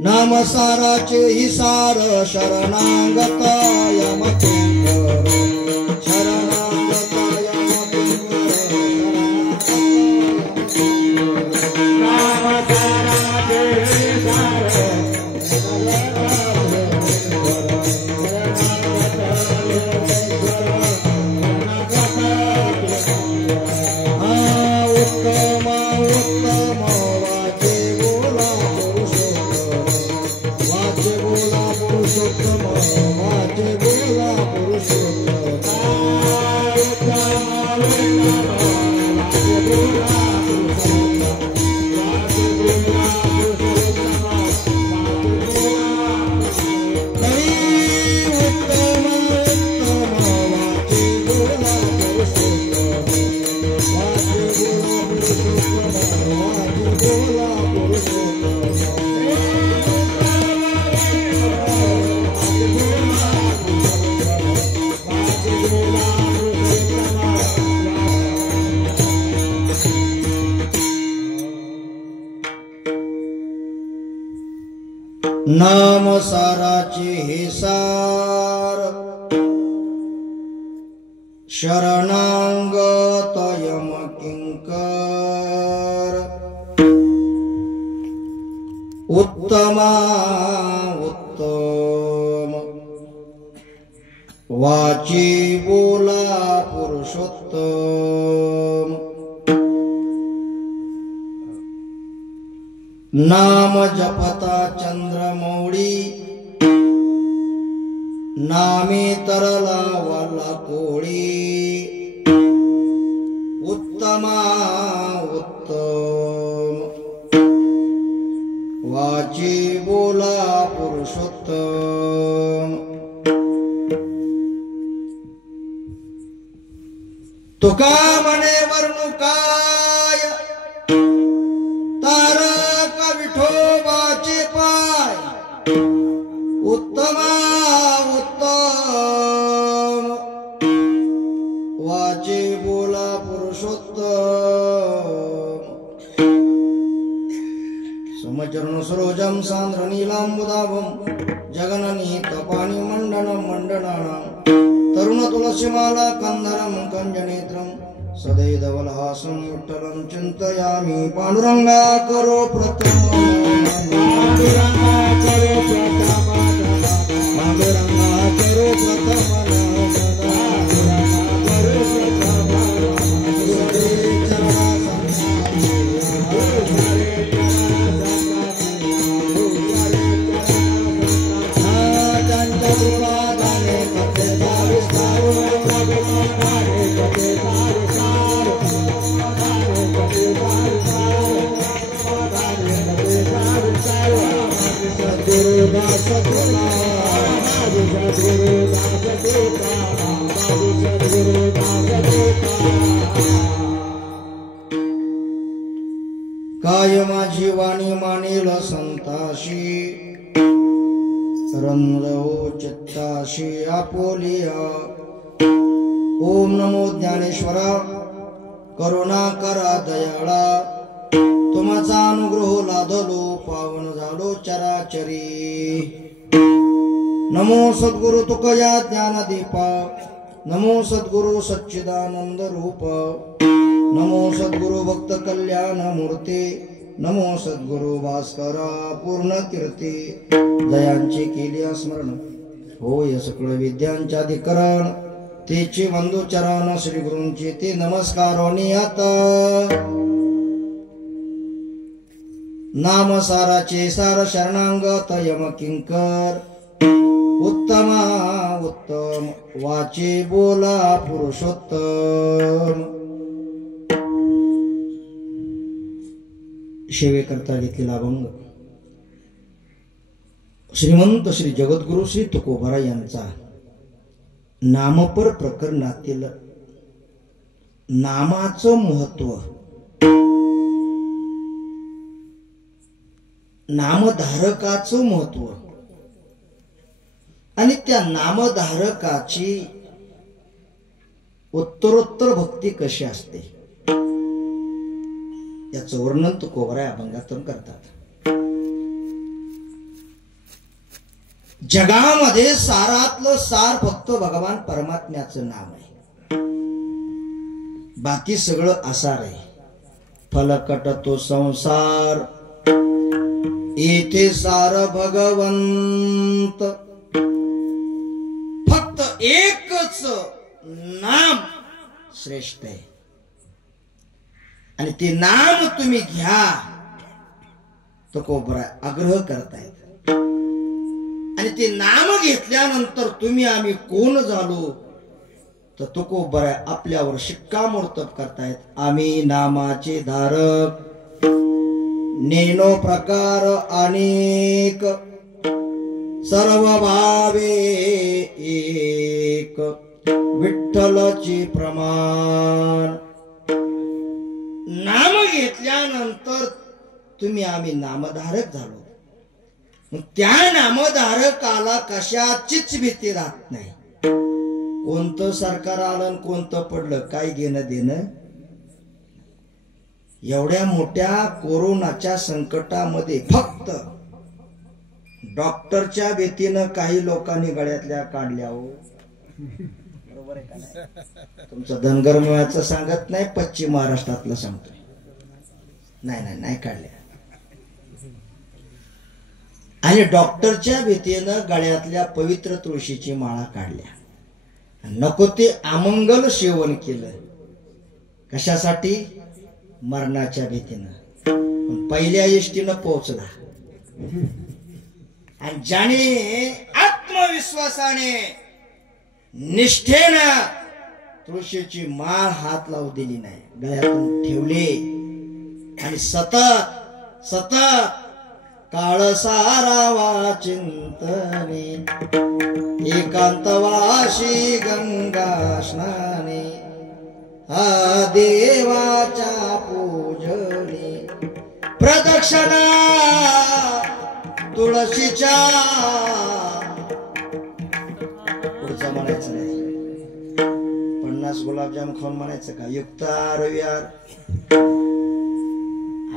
नाम साराचे ही सार शरणागत यमकिंकर शरणागत नाम साराचे हे सार शरणागत यमकिंकर उत्तमा उत्तम वाची बोला पुरुषोत्तम नाम जपता चंद्रमौळी नामे तरला वाला कोळी उत्तमा उत्तम वाची बोला पुरुषोत्तम तुका म्हणे वर्णुकाय तारक विठोबाचे पाय उत्तमा उत्तम वाचे बोला पुरुषोत्तम समचरण सरोजम सांद्र नीलांबुदाभम जगननीत पाणी मंडनम मंडनानाम तरुण तुलसीमाला कंदरम कंजनेत्रम सदैधवलहासं विठ्ठलं चिन्तयामि पांडुरंगा करो प्रथम पांडुरंगा करो प्रथम पांडुरंगा करो प्रथम काय माझी वाणी मानेल संताशी आनंदो चित्ताशी आपोलिया. ओम नमो ज्ञानेश्वरा करुणाकरा दयाळा, तुमचा अनुग्रह लादलो पावन झालो चराचरी. नमो सद्गुरु तुकया ज्ञानदीपा, नमो सद्गुरु सच्चिदानंद रूप, नमो सद्गुरु भक्त कल्याण मूर्ती, नमो सद्गुरु भास्करा पूर्ण कीर्ती. जयांची केली स्मरण होय सकळ विद्यांच्या अधिकरण, तेची बंधू चरण श्री गुरूंची ते नमस्कार नियत. नाम साराचे सार शरणांगत यम किंकर, उत्तमा उत्तम वाचे बोला पुरुषोत्तम. सेवेकरता घेतलेला अभंग श्रीमंत श्री जगद्गुरु श्री तुकोबारा यांचा नामपर प्रकरणातील नामाचं महत्व, नामधारकाचं महत्व आणि त्या नामधारकाची उत्तरोत्तर भक्ती कशी असते याचं वर्णन तुकोबारा या अभंगातून करतात. जगामध्ये सारातलं सार फक्त भगवान परमात्म्याचं नाम आहे, बाकी सगळं आसार आहे. फलकट तो संसार येथे सार भगवंत, फक्त एकच नाम श्रेष्ठ आहे आणि ते नाम तुम्ही घ्या, तुकोबारा आग्रह करतायत. आणि ते नाम घेतल्यानंतर तुम्ही आम्ही कोण झालो तर तुकोबारा आपल्यावर शिक्कामोर्तब करतायत. आम्ही नामाचे धारक, नेनो प्रकार अनेक, सर्व भावे एक, विठ्ठलचे प्रमाण. नाम घेतल्यानंतर तुम्ही आम्ही नामधारक झालो. त्या नामधारकाला कशाचीच भीती राहत नाही. कोणतं सरकार आलं कोणतं पडलं काय घेणं देणं. एवढ्या मोठ्या कोरोनाच्या संकटामध्ये फक्त डॉक्टरच्या भीतीनं काही लोकांनी गळ्यातल्या काढल्या. हो बरोबर आहे का? तुमचं धनगर मुळाचं सांगत नाही, पश्चिम महाराष्ट्रातलं सांगतोय. नाही काढल्या. आणि डॉक्टरच्या भीतीनं गळ्यातल्या पवित्र तुळशीची माळा काढल्या. नको ते अमंगल सेवन केलं. कशासाठी? मरणाच्या भीतीनं. पहिल्या एसटीनं पोहोचला आणि ज्याने आत्मविश्वासाने निष्ठेनं तुळशीची माळ हात लावू दिली नाही, गळ्यातून ठेवले आणि सतत काळ सारावा चिंतने, एकांतवाशी गंगा स्नाने, हा देवाच्या पूजने, प्रदक्षिणा तुळशीच्या. पुढचं म्हणायचं नाही. 50 गुलाबजाम खाऊन म्हणायचं का युक्त रविवार.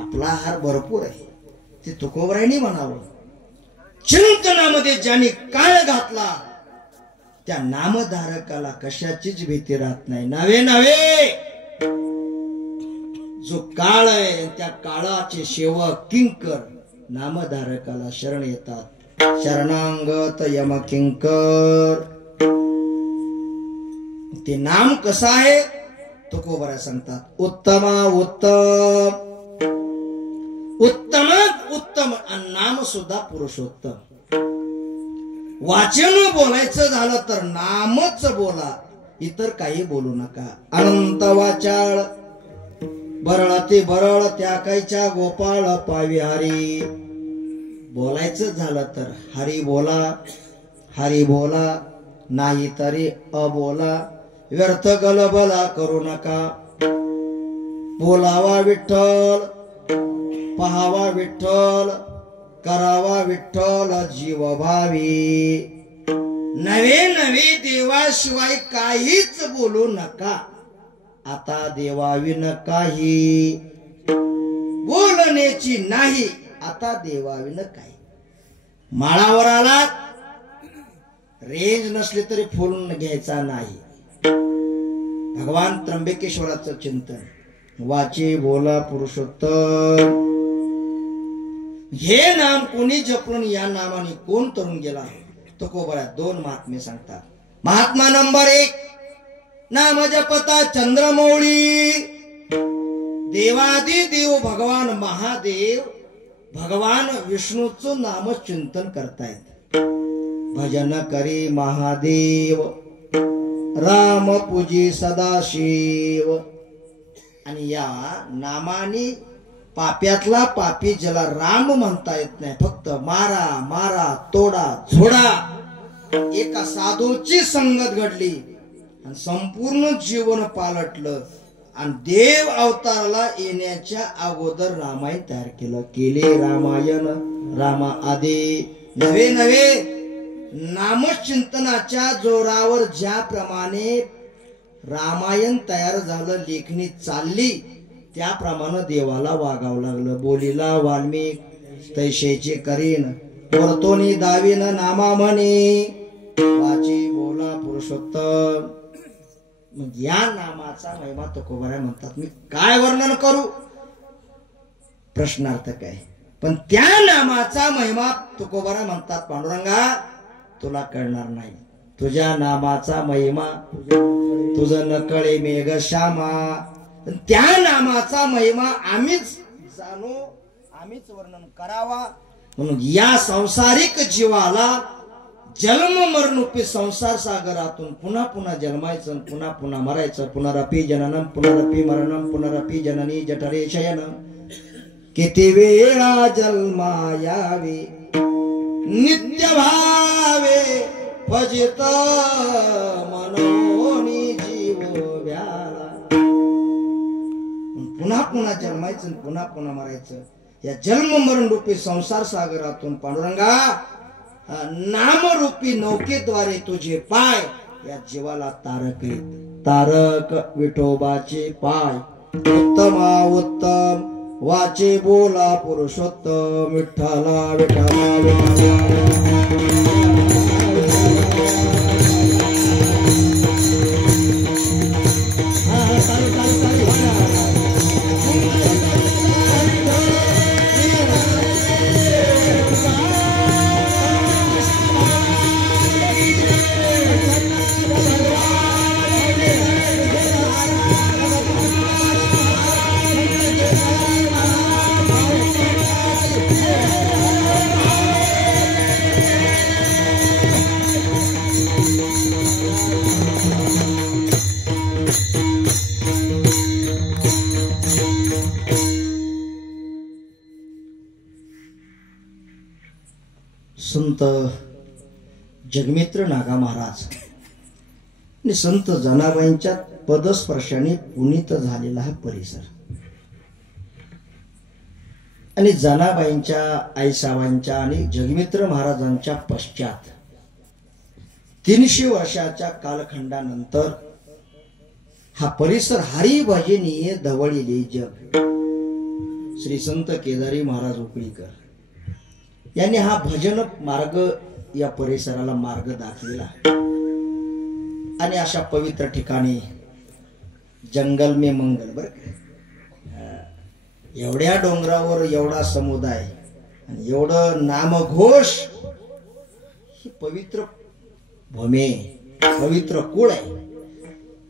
आपला आहार भरपूर आहे, ते तुकोबारांनी म्हणावं. चिंतनामध्ये ज्याने काळ घातला त्या नामधारकाला कशाचीच भीती राहत नाही. नवे जो काळ आहे त्या काळाचे सेवक किंकर नामधारकाला शरण येतात. शरणांगत यम किंकर. ते नाम कसं आहे तुकोबारा सांगतात. उत्तमा उत्तम, उत्तमात उत्तम आणि नाम सुद्धा पुरुषोत्तम. वाचन बोलायचं झालं तर नामच बोला, इतर काही बोलू नका. अनंत वाचाळ बरळ ते बरळ त्या कायच्या गोपाळ पावी हरी. बोलायचं झालं तर हरी बोला, हरी बोला, नाही तरी अबोला. व्यर्थ गलबला करू नका. बोलावा विठ्ठल, पहावा विठ्ठल, करावा विठ्ठल जीव भावी. नवे नवे देवाशिवाय काहीच बोलू नका. आता देवाविन काही बोलण्याची नाही. आता देवाविन काही. माळावर आला रेंज नसली तरी फोन घ्यायचा नाही. भगवान त्र्यंबकेश्वराचं चिंतन. वाचे बोला पुरुषोत्तम. हे नाम कोणी जपून या नामाने कोण तरुण गेला. तुकोबऱ्या 2 महात्मे सांगतात. महात्मा नंबर 1, नाम जपता चंद्रमौळी. देवादी देव भगवान महादेव भगवान विष्णूचं नाम चिंतन करतायत. भजन करी महादेव राम पूजी सदाशिव. आणि या नामाने पाप्यातला पापी ज्याला राम म्हणता येत नाही, फक्त मारा मारा तोडा झोडा. एका साधूची संगत घडली आणि संपूर्ण जीवन पालटलं. आणि देव अवताराला येण्याच्या अगोदर रामायण तयार केलं. केले रामायण रामा आदे. नवे नवे नामचिंतनाच्या जोरावर ज्याप्रमाणे रामायण तयार झालं, लेखणी चालली, त्याप्रमाणे देवाला वागावं लागलं. बोलीला वाल्मिक तैशेचे करीन वर्तोनी दावीन नामा म्हणे. वाची बोला पुरुषोत्तम. मग या नामाचा महिमा तुकोबऱ्या म्हणतात. मी काय वर्णन करू, प्रश्नार्थक आहे. पण त्या नामाचा महिमा तुकोबऱ्या म्हणतात. पांडुरंगा तुला कळणार नाही. तुझ्या नामाचा महिमा तुझं नकळे मेघ श्यामा. त्या नामाचा महिमा आम्हीच जाणू, आम्हीच वर्णन करावा. म्हणून या संसारिक जीवाला जन्म मरणरूपी संसार सागरातून पुन्हा पुन्हा जन्मायचं, पुन्हा पुन्हा मरायचं. पुनरपि जननम पुनरपि मरणम पुनरपि जननी जठरे शयनम. किती वेळा जन्मायावे नित्य भावे भजित मनोनी जीव व्याला. पुन्हा पुन्हा जन्मायचं, पुन्हा पुन्हा मरायचं. या जन्म मरण रूपी संसार सागरातून पांडुरंगा नामरूपी नौकेद्वारे तुझे पाय या जीवाला तारक आहेत. तारक विठोबाचे पाय. उत्तमा उत्तम वाचे बोला पुरुषोत्तम. विठ्ठला विठ्ठला विठ्ठला. संत जगमित्र नागा महाराज आणि संत जनाबाईंच्या पदस्पर्शाने पुनीत झालेला हा परिसर. आणि जनाबाईंच्या आईसावांच्या आणि जगमित्र महाराजांच्या पश्चात 300 वर्षाच्या कालखंडानंतर हा परिसर हरिभजनीय धवळलेले जग श्री संत केदारी महाराज उकळीकर यांनी हा भजन मार्ग या परिसराला मार्ग दाखविला. आणि अशा पवित्र ठिकाणी जंगल में मंगल, बर एवढ्या डोंगरावर एवढा समुदाय आणि एवढं नामघोष, ही पवित्र भूमी, पवित्र कुळ आहे.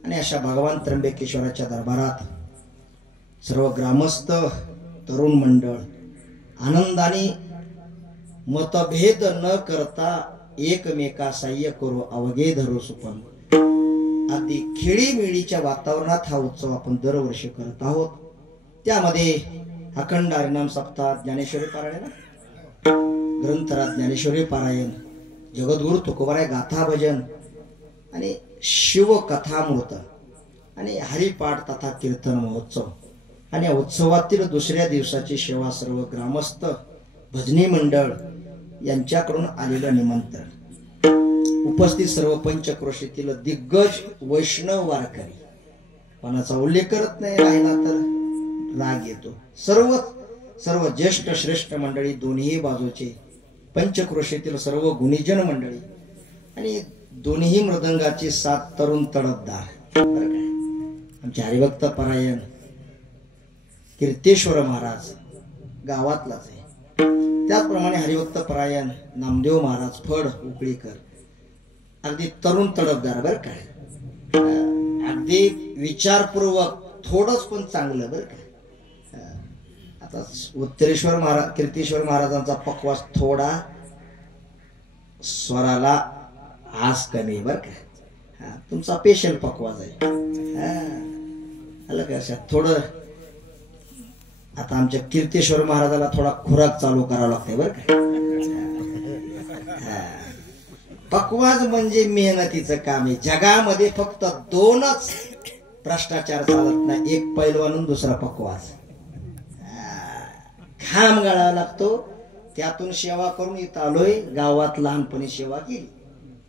आणि अशा भगवान त्र्यंबकेश्वराच्या दरबारात सर्व ग्रामस्थ तरुण मंडळ आनंदाने मतभेद न करता एकमेका सहाय्य करू अवघे धरू सुपन. अगदी खेळीमेळीच्या वातावरणात हा उत्सव आपण दरवर्षी करत आहोत. त्यामध्ये अखंड हरिनाम सप्ताह, ज्ञानेश्वरी पारायण, ग्रंथराज ज्ञानेश्वरी पारायण, जगद्गुरु तुकोबाराय गाथा भजन आणि शिवकथामृत आणि हरिपाठ तथा कीर्तन महोत्सव. आणि या उत्सवातील दुसऱ्या दिवसाची सेवा सर्व ग्रामस्थ भजनी मंडळ यांच्याकडून आलेलं निमंत्रण. उपस्थित सर्व पंचक्रोशीतील दिग्गज वैष्णव वारकरी, कोणाचा उल्लेख करत नाही राहिला तर राग येतो. सर्व ज्येष्ठ श्रेष्ठ मंडळी, दोन्ही बाजूचे पंचक्रोशीतील सर्व गुणीजन मंडळी आणि दोन्ही मृदंगाचे 7 तरुण तडफदार. बरं काय, आमचे हरिभक्त परायण कीर्तेश्वर महाराज गावातलाच आहे. त्याचप्रमाणे हरिभक्त परायण नामदेव महाराज फड उकळीकर अगदी तरुण तडफदार. बरं काय, अगदी विचारपूर्वक, थोडंच पण चांगलं. बरं काय, आता उत्तरेश्वर महाराज कीर्तेश्वर महाराजांचा पक्वास थोडा स्वराला आस कमी. बरं काय, तुमचा पेशल पक्वास आहे. आलं का अशा थोडं. आता आमच्या कीर्तेश्वर महाराजाला थोडा खुराक चालू करावा लागतंय. बरं काय, पक्वाज म्हणजे मेहनतीचं काम आहे. जगामध्ये फक्त 2च भ्रष्टाचार चालत नाही, एक पैलवान आणि दुसरा पक्वाज. घाम गाळावा लागतो, त्यातून सेवा करून इथं आलोय. गावात लहानपणी सेवा केली,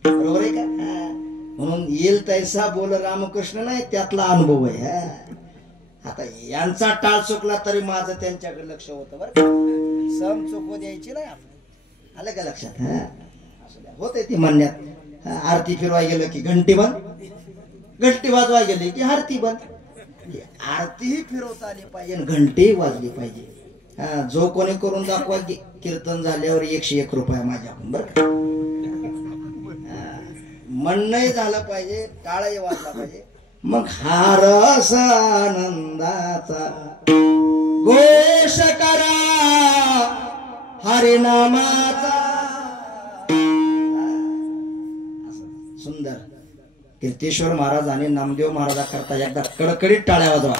बरोबर आहे का? म्हणून येईल तैसा बोल रामकृष्ण नाही, त्यातला अनुभव आहे. आता यांचा टाळ चुकला तरी माझं त्यांच्याकडे लक्ष होतं. बरं, सम चुकू द्यायची नाही आपण. आलं का लक्षात? होत ती म्हणण्यात. आरती फिरवाय गेलं की घंटी बंद, घंटी वाजवाय गेली की आरती बंद. आरतीही फिरवता आली पाहिजे, घंटी वाजली पाहिजे. जो कोणी करून दाखवा कीर्तन झाल्यावर 101 रुपये माझ्याकडून. बरं का, म्हणणंही झालं पाहिजे, टाळही वाजला पाहिजे. मग हा रस आनंदाचा घोष करा हरिनामाचा. सुंदर. कीर्तेश्वर महाराज आणि नामदेव महाराजा करता एकदा कडकडीत टाळ्या वाजवा.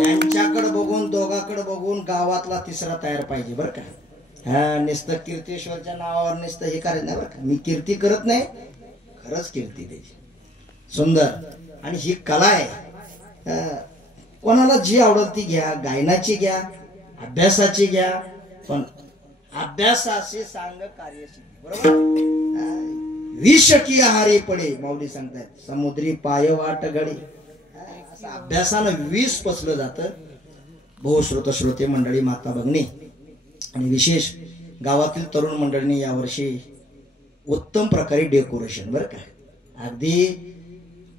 यांच्याकडे बघून, दोघांकडे बघून गावातला तिसरा तयार पाहिजे. बरं का, नुसतं कीर्तेश्वरच्या नावावर नुसतं हे करायचं नाही. बरं का, मी कीर्ती करत नाही, खरंच कीर्ती द्यायची. सुंदर. आणि ही कला आहे. कोणाला जी आवडत ती घ्या, गायनाची घ्या, अभ्यासाची घ्या, पण अभ्यासाचे सांग कार्यसिद्धी. बरोबर. विष की आहारी पडे, माऊली सांगतायत, समुद्री पाय वाट गडे. असं अभ्यासानं विष पचलं जातं. बहुश्रोत श्रोते मंडळी, माता भगिनी आणि विशेष गावातील तरुण मंडळींनी यावर्षी उत्तम प्रकारे डेकोरेशन. बरं का, अगदी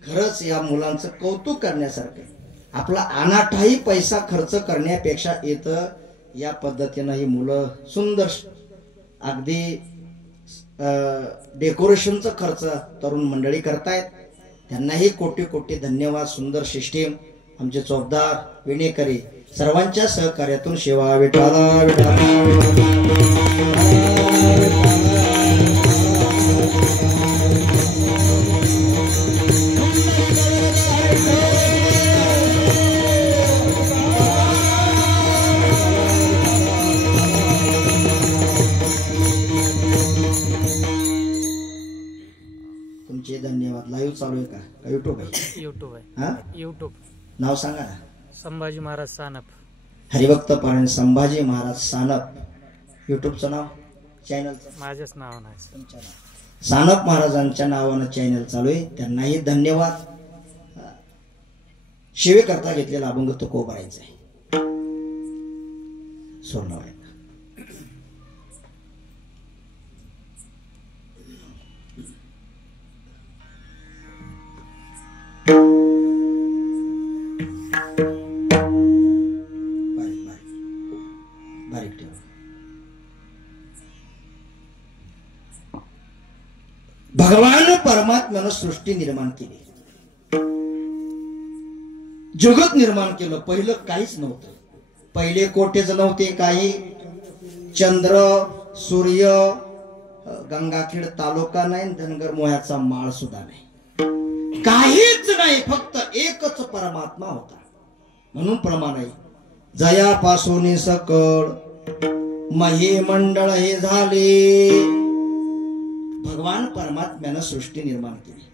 खरंच या मुलांचं कौतुक करण्यासारखं. आपला अनाठाही पैसा खर्च करण्यापेक्षा इथं या पद्धतीनं ही मुलं सुंदर अगदी डेकोरेशनचा खर्च तरुण मंडळी करतायत. त्यांनाही कोटी कोटी धन्यवाद. सुंदर सिस्टीम. आमचे चौकदार विणेकरी सर्वांच्या सहकार्यातून सेवा. विठाला विठाला. तुमचे धन्यवाद. लाईव्ह चालू आहे का? युट्यूब आहे? युट्यूब आहे. हा, युट्यूब. नाव सांगा ना. संभाजी महाराज सानप. हरिभक्त पारायण संभाजी महाराज सानप. युट्यूबचं नाव, चॅनलचं? माझ्याच नाव नाही, तुमच्या नाव सानप महाराजांच्या नावानं चॅनल चालू आहे. त्यांनाही धन्यवाद. सेवेकरता घेतलेला अभंग तुकोबारायचा आहे. सोडणार आहे. बारीक ठेवा. भगवान परमात्म्यानं सृष्टी निर्माण केली, जगत निर्माण केलं. पहिलं काहीच नव्हतं. पहिले कोटेच नव्हते काही. चंद्र, सूर्य, गंगाखेड तालुका नाही, धनगर मोह्याचा माळ सुद्धा नाही, काहीच नाही. फक्त एकच परमात्मा होता. म्हणून प्रमाण आहे, जयापासून सकळ महिमंडळ हे झाले. भगवान परमात्म्यानं सृष्टी निर्माण केली.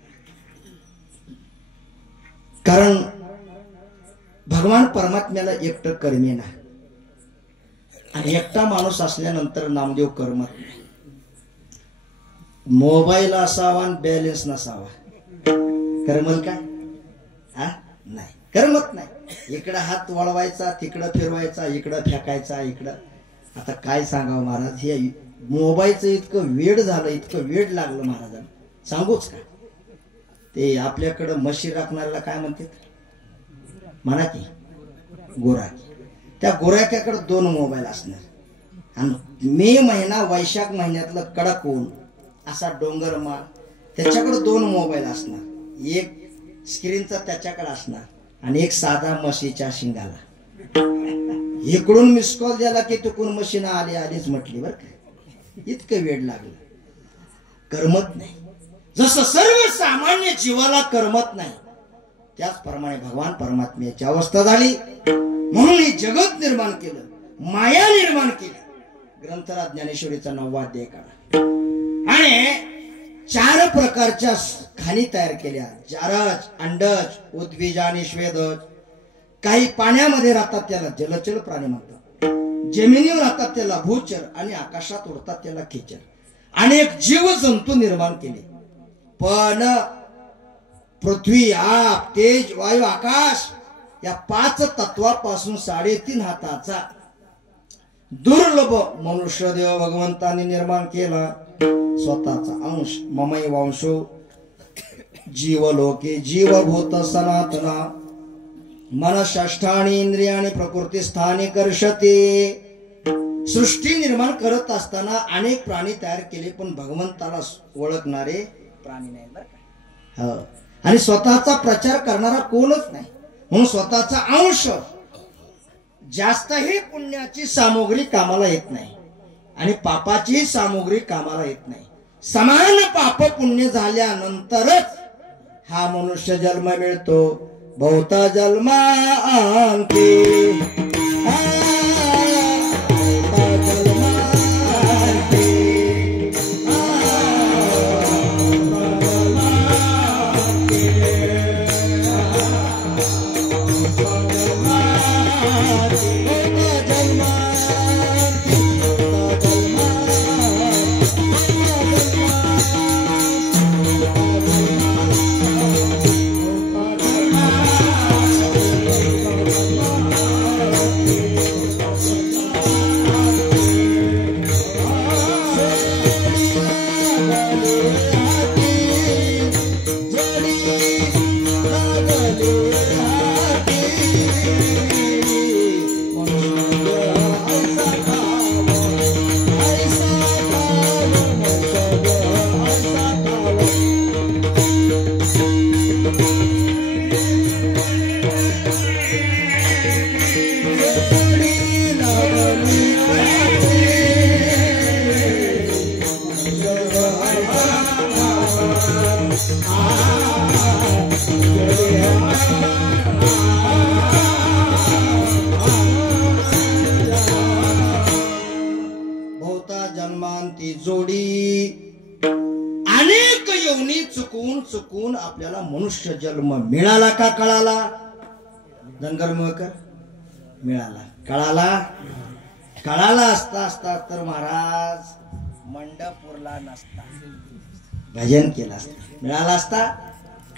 कारण भगवान परमात्म्याला एकटं कर्मी ना. आणि एकटा माणूस असल्यानंतर नामदेव करमत नाही. मोबाईल असावा आणि बॅलन्स नसावा, करमल काय? हा, नाही, करमत नाही. इकडं हात वळवायचा, तिकडं फिरवायचा, इकडं फेकायचा, इकडं. आता काय सांगावं महाराज, हे मोबाईलचं इतकं वेड झालं, इतकं वेड लागलं महाराजांना, सांगूच का? ते आपल्याकडं म्हशी राखणाऱ्याला काय म्हणतात म्हणा की, गोराकी. त्या गोराक्याकडे 2 मोबाईल असणार. आणि मे महिना, वैशाख महिन्यातलं कडक ऊन, असा डोंगर माळ, त्याच्याकडे 2 मोबाईल असणार. एक स्क्रीनचा त्याच्याकडे असणार आणि एक साधा म्हशीच्या शिंगाला. इकडून मिस कॉल द्याला की तिकडून मशीन आलीच म्हटली बरं का. इतकं वेड लागलं, करमत नाही. जसं सर्वसामान्य जीवाला करमत नाही, त्याचप्रमाणे भगवान परमात्म्याची अवस्था झाली. म्हणून हे जगत निर्माण केलं, माया निर्माण केली. ग्रंथराज ज्ञानेश्वरीचा 9वा अध्याय काढा आणि 4 प्रकारच्या खाणी तयार केल्या. जारज, अंडज, उद्भिज आणि श्वेदज. काही पाण्यामध्ये राहतात त्याला जलचर प्राणी म्हणतात, जमिनीवर राहतात त्याला भूचर, आणि आकाशात उडतात त्याला खेचर. अनेक जीव जंतू निर्माण केले. पण पृथ्वी, आप, तेज, वायू, आकाश या 5 तत्वापासून 3.5 हाताचा दुर्लभ मनुष्य देव भगवंतांनी निर्माण केला. स्वतःचा अंश, ममई वंशो जीवलोके जीवभूत सनातना मन षष्ठानी इंद्रियाणी प्रकृती स्थानी कर्षते. सृष्टी निर्माण करत असताना अनेक प्राणी तयार केले, पण भगवंताला ओळखणारे प्राणी नाही बरं का. आणि स्वतःचा प्रचार करणारा कोणच नाही. म्हणून स्वतःचा अंश, जास्तही पुण्याची सामग्री कामाला येत नाही आणि पापाची सामग्री कामाला येत नाही. समान पाप पुण्य झाल्यानंतरच हा मनुष्य जन्म मिळतो. बहुता जन्मांते चुकून आपल्याला मनुष्य जन्म मिळाला का कळाला? धनगर मोळकर मिळाला, कळाला असता तर महाराज मंडपूरला नसता, भजन केलं असता. मिळाला असता,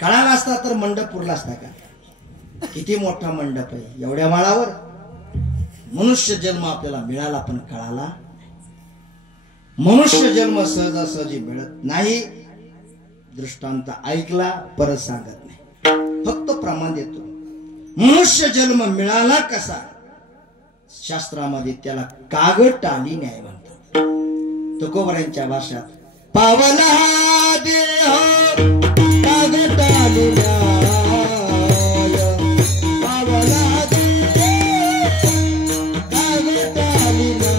कळाला असता तर मंडपूरला असता का? किती मोठा मंडप आहे एवढ्या माळावर. मनुष्य जन्म आपल्याला मिळाला पण कळाला. मनुष्य जन्म सहजासहजी मिळत नाही. दृष्टांत ऐकला परत सांगत नाही, फक्त प्रमाण देतो. मनुष्य जन्म मिळाला कसा? शास्त्रामध्ये त्याला कागटाली न्याय म्हणतात. तुकोबरांच्या भाषात पावला देह कागटाली न्याय, पावला देह कागटाली न्याय.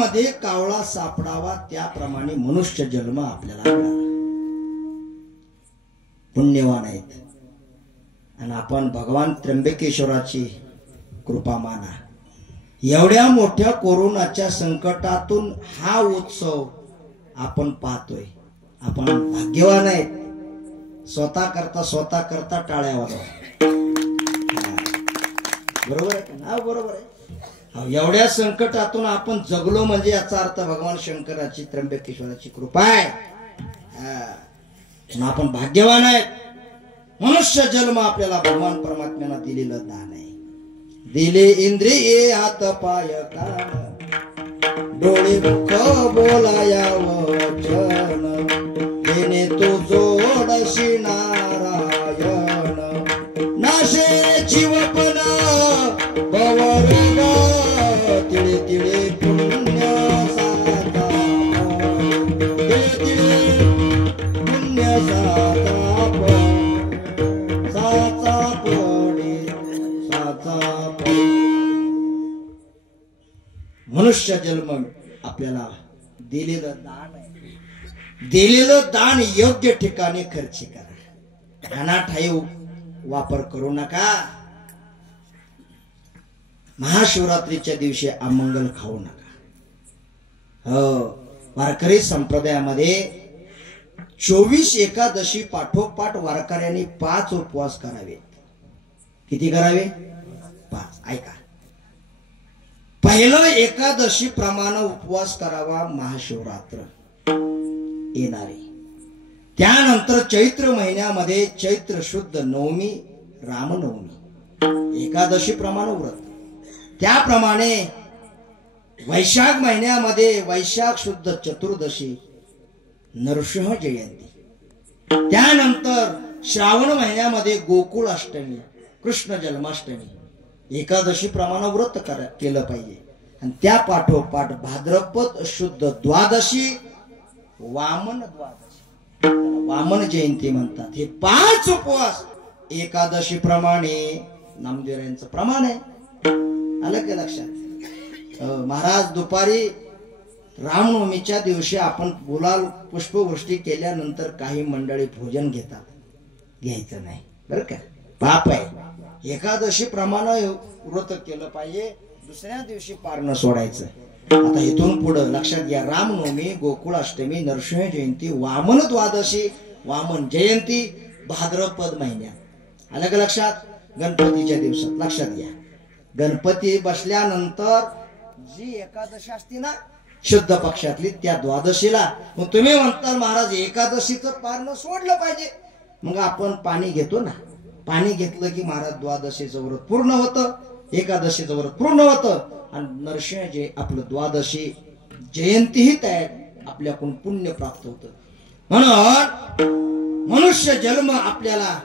जंगलामध्ये कावळा सापडावा त्याप्रमाणे मनुष्य जन्म आपल्याला मिळाला. पुण्यवान आहेत आणि आपण भगवान त्र्यंबकेश्वराची कृपा माना. एवढ्या मोठ्या कोरोनाच्या संकटातून हा उत्सव आपण पाहतोय. आपण भाग्यवान आहेत. स्वतः करता टाळ्या वाजवा. बरोबर आहे का? बरोबर आहे. एवढ्या संकटातून आपण जगलो म्हणजे याचा अर्थ भगवान शंकराची त्र्यंबकेश्वराची कृपा आहे. आपण भाग्यवान आहे. मनुष्य जन्म आपल्याला भगवान परमात्म्यानं दिलेलं दान आहे. दिले इंद्रिये हात पाय कान डोळे मुख बोलाया वचन देणे तो जोडशी नारायण नाशे जीवपण बवरगा तिळे तिळे पुण्य साता तिळे तिळे पुण्य साता साचा पडे साचा पडे. मनुष्य जन्म आपल्याला दिलेलं दान आहे. दिलेलं दान योग्य ठिकाणी खर्च करा. अनाठाई वापर करू नका. महाशिवरात्रीच्या दिवशी अमंगल खाऊ नका. वारकरी संप्रदायामध्ये 24 एकादशी पाठोपाठ वारकऱ्यांनी 5 उपवास करावेत. किती करावे? 5. ऐका, पहिलं एकादशी प्रमाणे उपवास करावा महाशिवरात्र येणारी. त्यानंतर चैत्र महिन्यामध्ये चैत्र शुद्ध नवमी रामनवमी एकादशी प्रमाणे व्रत. त्याप्रमाणे वैशाख महिन्यामध्ये वैशाख शुद्ध चतुर्दशी नरसिंह जयंती. त्यानंतर श्रावण महिन्यामध्ये गोकुळ अष्टमी कृष्ण जन्माष्टमी एकादशी प्रमाणे व्रत केलं पाहिजे. आणि त्या पाठोपाठ भाद्रपद शुद्ध द्वादशी वामन द्वादशी वामन जयंती म्हणतात. हे 5 उपवास एकादशी प्रमाणे नामदेवांचं प्रमाण आहे. आलं की लक्षात? महाराज दुपारी रामनवमीच्या दिवशी आपण गुलाल पुष्पवृष्टी केल्यानंतर काही मंडळी भोजन घेतात. घ्यायचं नाही बरं का, पाप आहे. एकादशी प्रमाणे व्रत केलं पाहिजे. दुसऱ्या दिवशी पारणं सोडायचं. आता इथून पुढे लक्षात घ्या, रामनवमी गोकुळाष्टमी नरसिंह जयंती वामन द्वादशी वामन जयंती भाद्रपद महिन्यात. आलं का लक्षात? गणपतीच्या दिवसात लक्षात घ्या. गणपती बसल्यानंतर जी एकादशी असते ना शुद्ध पक्षातली त्या द्वादशीला. मग तुम्ही म्हणता महाराज एकादशीचं पारणं सोडलं पाहिजे. मग आपण पाणी घेतो ना, पाणी घेतलं की महाराज द्वादशीचं व्रत पूर्ण होतं, एकादशीचं व्रत पूर्ण होतं आणि नरसिंह जे आपलं द्वादशी जयंतीही तयार आपल्याकडून पुण्य प्राप्त होतं. म्हणून मनुष्य जन्म आपल्याला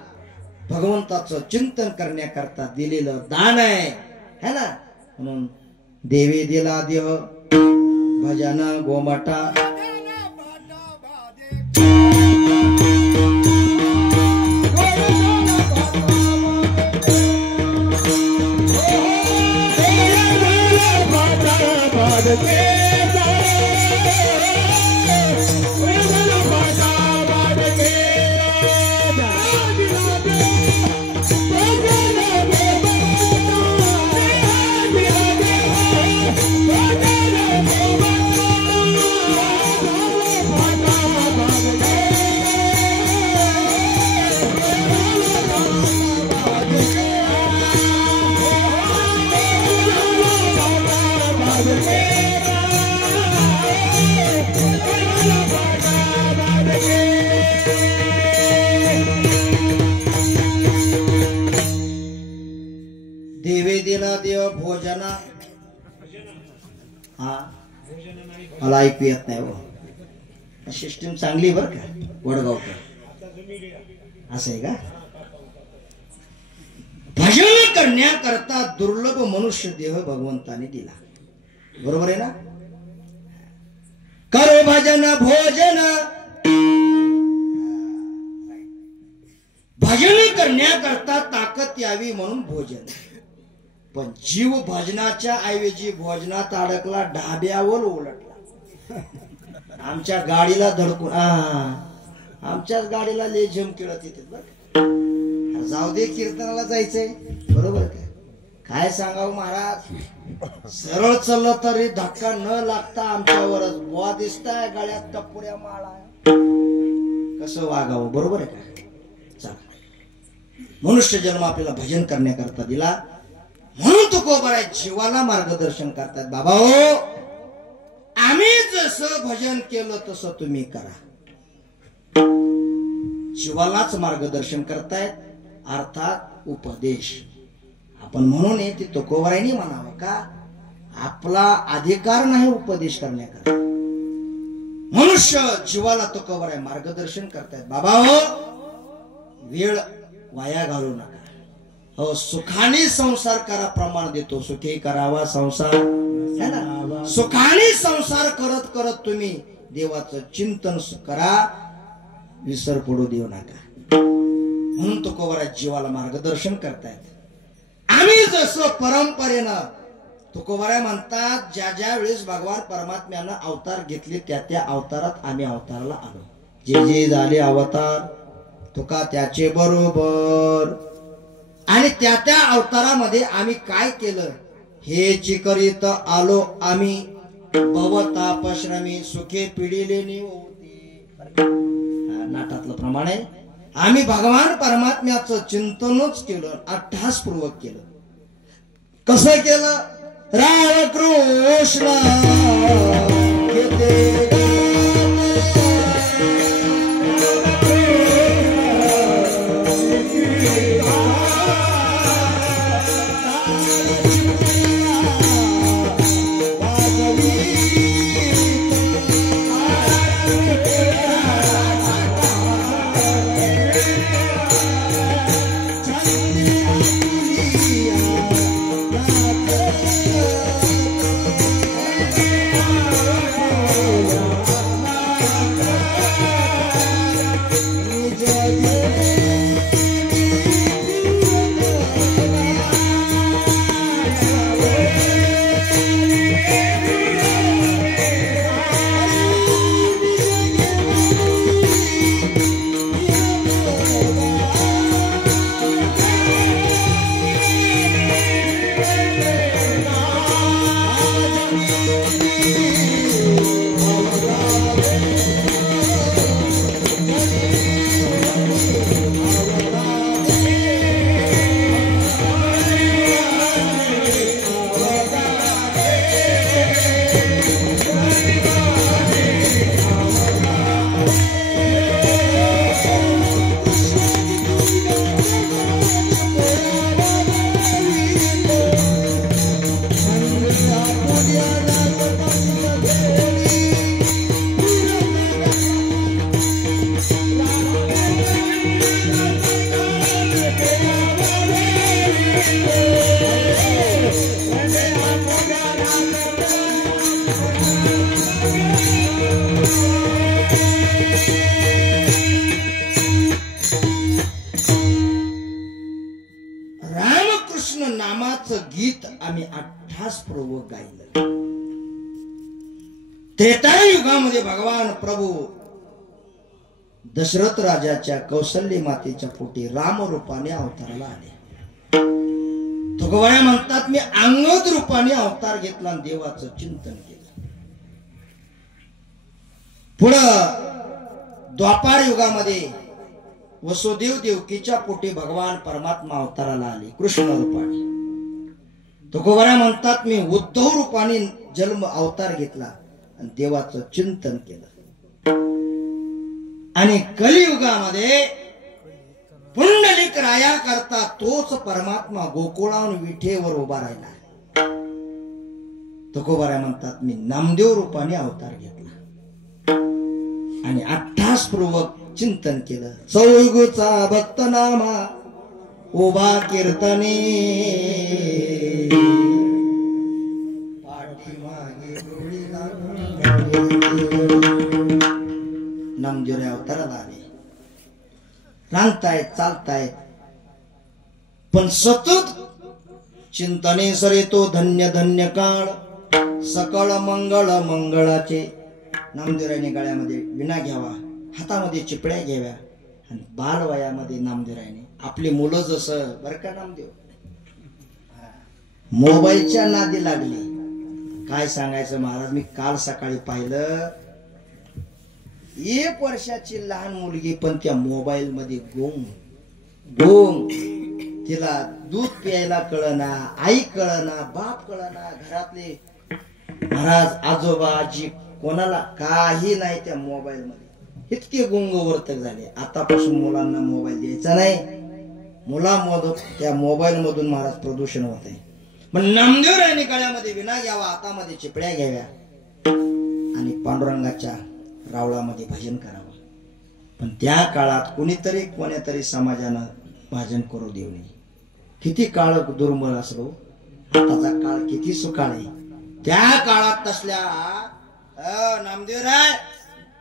भगवंताचं चिंतन करण्याकरता दिलेलं दान आहे, है ना. म्हणून देवी दिला देव भजन गोमटा देव भोजना. हा मला ऐकू येत नाही. हो सिस्टीम चांगली बर का वडगावकर. असं आहे का? भजन करण्याकरता दुर्लभ मनुष्य देह भगवंताने दिला. बरोबर आहे ना? करो भजन भोजन. भजन करण्याकरता ताकद यावी म्हणून भोजन. पण जीव भजनाच्या ऐवजी भोजनात अडकला, ढाब्यावर उलटला. आमच्या गाडीला धडकून आमच्याच गाडीला लय झमकिळत येते बरं. जाऊ दे, कीर्तनाला जायचंय बरोबर काय. काय सांगावं महाराज, सरळ चाललं तरी धक्का न लागता आमच्यावरच बुवा दिसताय, गळ्यात टपुऱ्या माळा. कसं वागावं बरोबर आहे का. चला, मनुष्य जन्म आपल्याला भजन करण्याकरता दिला, म्हणून तुकोबाराय जीवाला मार्गदर्शन करतात. बाबा हो, आम्ही जसं भजन केलं तसं तुम्ही करा. जीवालाच मार्गदर्शन करतायत, अर्थात उपदेश. आपण म्हणून ते तुकोबारायनी म्हणावं का, आपला अधिकार नाही उपदेश करण्याकरता. मनुष्य जीवाला तुकोबाराय मार्गदर्शन करतायत. बाबा हो, वेळ वाया घालू नका. हो, सुखाने संसार करा, प्रमाण देतो. सुखी करावा संसार, है ना. सुखाने संसार करत करत तुम्ही देवाचं चिंतन करा, विसर पडू देऊ नका. म्हणून तुकोबाराय जीवाला मार्गदर्शन करतायत. आम्ही जसं परंपरेनं, तुकोबाराय म्हणतात, ज्या ज्या वेळेस भगवान परमात्म्यानं अवतार घेतले त्या त्या अवतारात आम्ही अवताराला आलो. जे जे झाले अवतार तुका त्याचे बरोबर, आणि त्या त्या अवतारामध्ये आम्ही काय केलं हे चिकरीत आलो आम्ही. भवतापश्रमी सुखे पिढीले होती. नाटातलं प्रमाण आहे. आम्ही भगवान परमात्म्याचं चिंतनच केलं, अभ्यासपूर्वक केलं. कसं केलं. राम कृष्ण गीत आम्ही अभ्यासपूर्वक गायलं. त्रेतायुगामध्ये भगवान प्रभू दशरथ राजाच्या कौशल्य मातेच्या पोटी राम रूपाने अवताराला आले. तुकोबाराय म्हणतात, मी अंगद रूपाने अवतार घेतला आणि देवाचं चिंतन केलं. पुढं द्वापार युगामध्ये वसुदेव देवकीच्या पोटी भगवान परमात्मा अवताराला आले कृष्ण रूपाने. तुकोबाराय म्हणतात, मी उद्धव रूपाने जन्म अवतार घेतला आणि देवाचं चिंतन केलं. आणि कलियुगामध्ये पुंडलिक राया करता तोच परमात्मा गोकुळाहून विठेवर उभा राहिला. तुकोबाराय म्हणतात, मी नामदेव रूपाने अवतार घेतला आणि अभ्यासपूर्वक चिंतन केलं. चौगुचा भक्त नामा उभा कीर्तने नामदेव अवताराला आले. रांगतायत चालतायत पण सतत चिंतने सरे तो धन्य धन्य काळ सकळ मंगळ मंगळाचे. नामदेवरायने गळ्यामध्ये विणा घ्यावा, हातामध्ये चिपड्या घ्याव्या आणि बालवयामध्ये नामदेवरायने आपली मुलं जसं बरं का नामदेव मोबाईलच्या नादी लागली. काय सांगायचं महाराज, मी काल सकाळी पाहिलं 1 वर्षाची लहान मुलगी पण त्या मोबाईल मध्ये गुंग गुंग. तिला दूध प्यायला कळना, आई कळना, बाप कळना, घरातले महाराज आजोबा आजी कोणाला काही नाही त्या मोबाईल मध्ये. इतके गुंग वर्तक झाले. आतापासून मुलांना मोबाईल द्यायचा नाही. मुलांमधून त्या मोबाईल मधून महाराज प्रदूषण होत आहे. पण नामदेवरायांनी गळ्यामध्ये विणा घ्यावा, हातामध्ये चिपड्या घ्याव्या आणि पांडुरंगाच्या रावळामध्ये भजन करावं. पण त्या काळात कोणीतरी कोण्यातरी समाजानं भजन करू देऊ नये. किती काळ दुर्मिळ असलो, आताचा काळ किती सुकाळ आहे. त्या काळात तसल्या नामदेवराय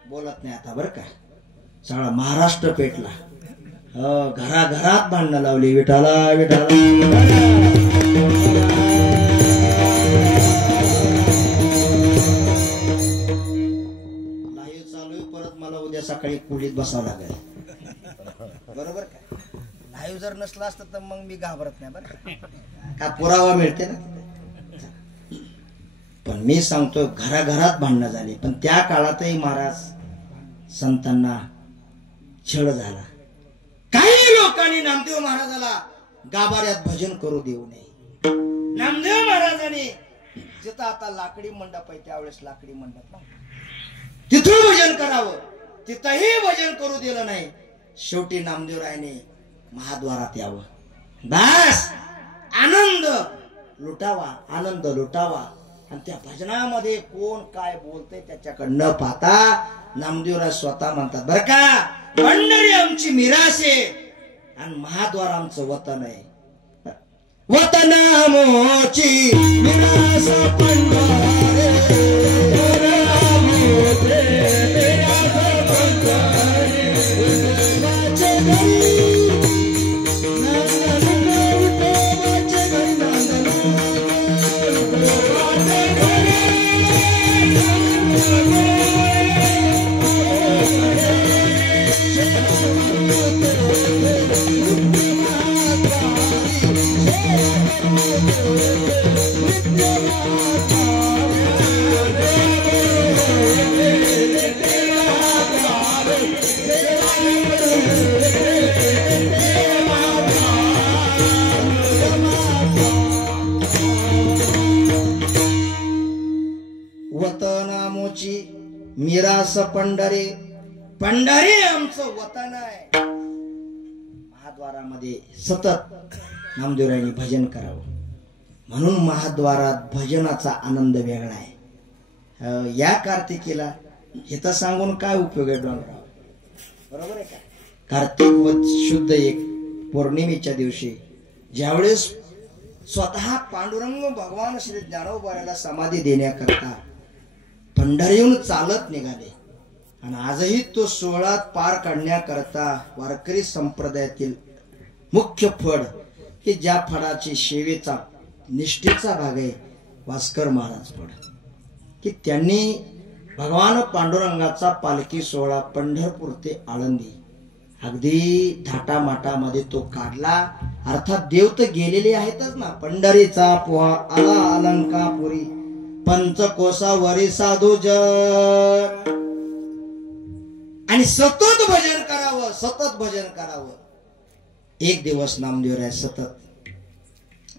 बोलत नाही आता बरं का. सगळा महाराष्ट्र पेटला. घराघरात भांडणं लावली, विठाला विठाला. लाईव्ह चालू आहे, परत मला उद्या सकाळी कुलीत बसावं लागेल बरोबर का. लाईव्ह जर नसला असतं तर मग मी घाबरत नाही बरं का, पुरावा मिळते ना. पण मी सांगतो घराघरात भांडणं झाली. पण त्या काळातही महाराज संतांना छळ झाला. काही लोकांनी नामदेव महाराजाला गाभाऱ्यात भजन करू देऊ नये. नामदेव महाराजांनी जिथं आता लाकडी मंडप आहे त्यावेळेस लाकडी मंडप तिथून भजन करावं, तिथंही भजन करू दिलं नाही. शेवटी नामदेवरायने महाद्वारात यावं, बस आनंद लुटावा, आनंद लुटावा. आणि त्या भजनामध्ये कोण काय बोलतंय त्याच्याकडे न पाहता नामदेवराय स्वतः म्हणतात बरं का, पंढरी आमची मिरासे आणि महाद्वार आमचं वतन आहे. वतन आमची मिरास पंढरे, मिरास पंढरे, पंढरी आमचं वतन आहे. महाद्वारामध्ये सतत नामदेवरायांनी भजन करावं. म्हणून महाद्वारात भजनाचा आनंद वेगळा आहे. या कार्तिकीला हे तर सांगून काय उपयोग आहे डोंगराव, बरोबर आहे का. कार्तिक शुद्ध एक पौर्णिमेच्या दिवशी ज्यावेळेस स्वतः पांडुरंग भगवान श्री ज्ञानोबाला समाधी देण्याकरता पंढरीहून चालत निघाले. आणि आजही तो सोहळा पार काढण्याकरता वारकरी संप्रदायातील मुख्य फड की ज्या फडाची सेवेचा निष्ठेचा भाग आहे भास्कर महाराज फड, की त्यांनी भगवान पांडुरंगाचा पालखी सोहळा पंढरपूर ते आळंदी अगदी थाटामाटामध्ये तो काढला. अर्थात देव तर गेलेले आहेतच ना. पंढरीचा पोहा आला अलंकापुरी, पंचकोसावरी साधू जन. आणि सतत भजन करावं, सतत भजन करावं. एक दिवस नामदेवराय सतत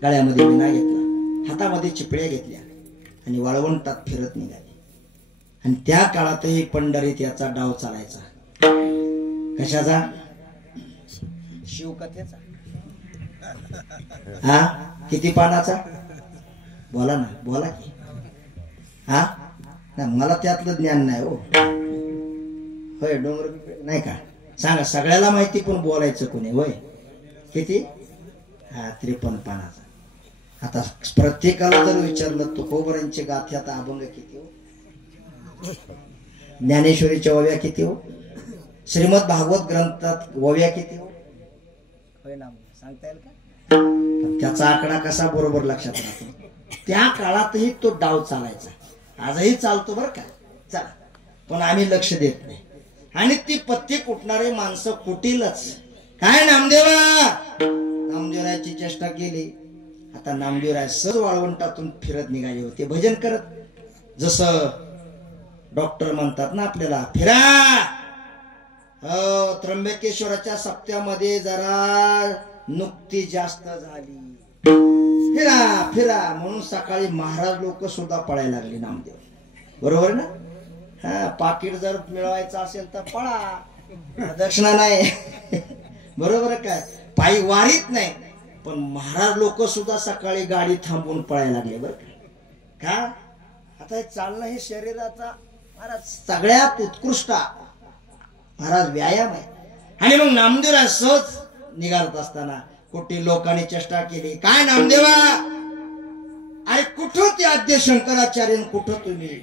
गळ्यामध्ये विणा घेतला, हातामध्ये चिपड्या घेतल्या आणि वाळवंटात फिरत निघाले. आणि त्या काळातही पंढरीत याचा डाव चालायचा. कशाचा? शिवकथेचा. हा किती पानाचा? बोला ना, बोला की. हा नाही, मला त्यातलं ज्ञान नाही हो. होय डोंगर नाही का, सांगा. सगळ्याला माहिती पण बोलायचं कोणी. होय किती? हा 53 पानाचा. आता प्रत्येकाला जर विचारलं तुकोबरांची गाथ्यात अभंग किती हो, ज्ञानेश्वरीच्या ओव्या किती हो, श्रीमद भागवत ग्रंथात ओव्या किती हो, होय ना सांगता येईल का? पण त्याचा आकडा कसा बरोबर लक्षात राहतो. त्या काळातही तो डाव चालायचा, आजही चालतो बरं का. चला, पण आम्ही लक्ष देत नाही. आणि ती पत्ती कुटणारे माणसं कुटीलच. काय नामदेवरायाची चेष्टा केली. आता नामदेवराय सहज वाळवंटातून फिरत निघाले होते भजन करत. जसं डॉक्टर म्हणतात ना आपल्याला, फिरा. त्र्यंबकेश्वराच्या सप्त्यामध्ये जरा नुकती जास्त झाली, फिरा फिरा म्हणून सकाळी महाराज लोक सुद्धा पळायला लागले नामदेव. बरोबर ना. हा, पाकिट जर मिळवायचं असेल तर पळा, दक्षिणा नाही. बरोबर काय, पायी वारीत नाही. पण महाराज लोक सुद्धा सकाळी गाडी थांबवून पळायला लागले. बरं का, आता हे चालणं हे शरीराचा महाराज सगळ्यात उत्कृष्ट महाराज व्यायाम आहे. आणि मग नामदेवराय सहज निघालत असताना कुठे लोकांनी चेष्टा केली. काय नामदेवा, अरे कुठं ते आद्य शंकराचार्य, कुठं तुम्ही.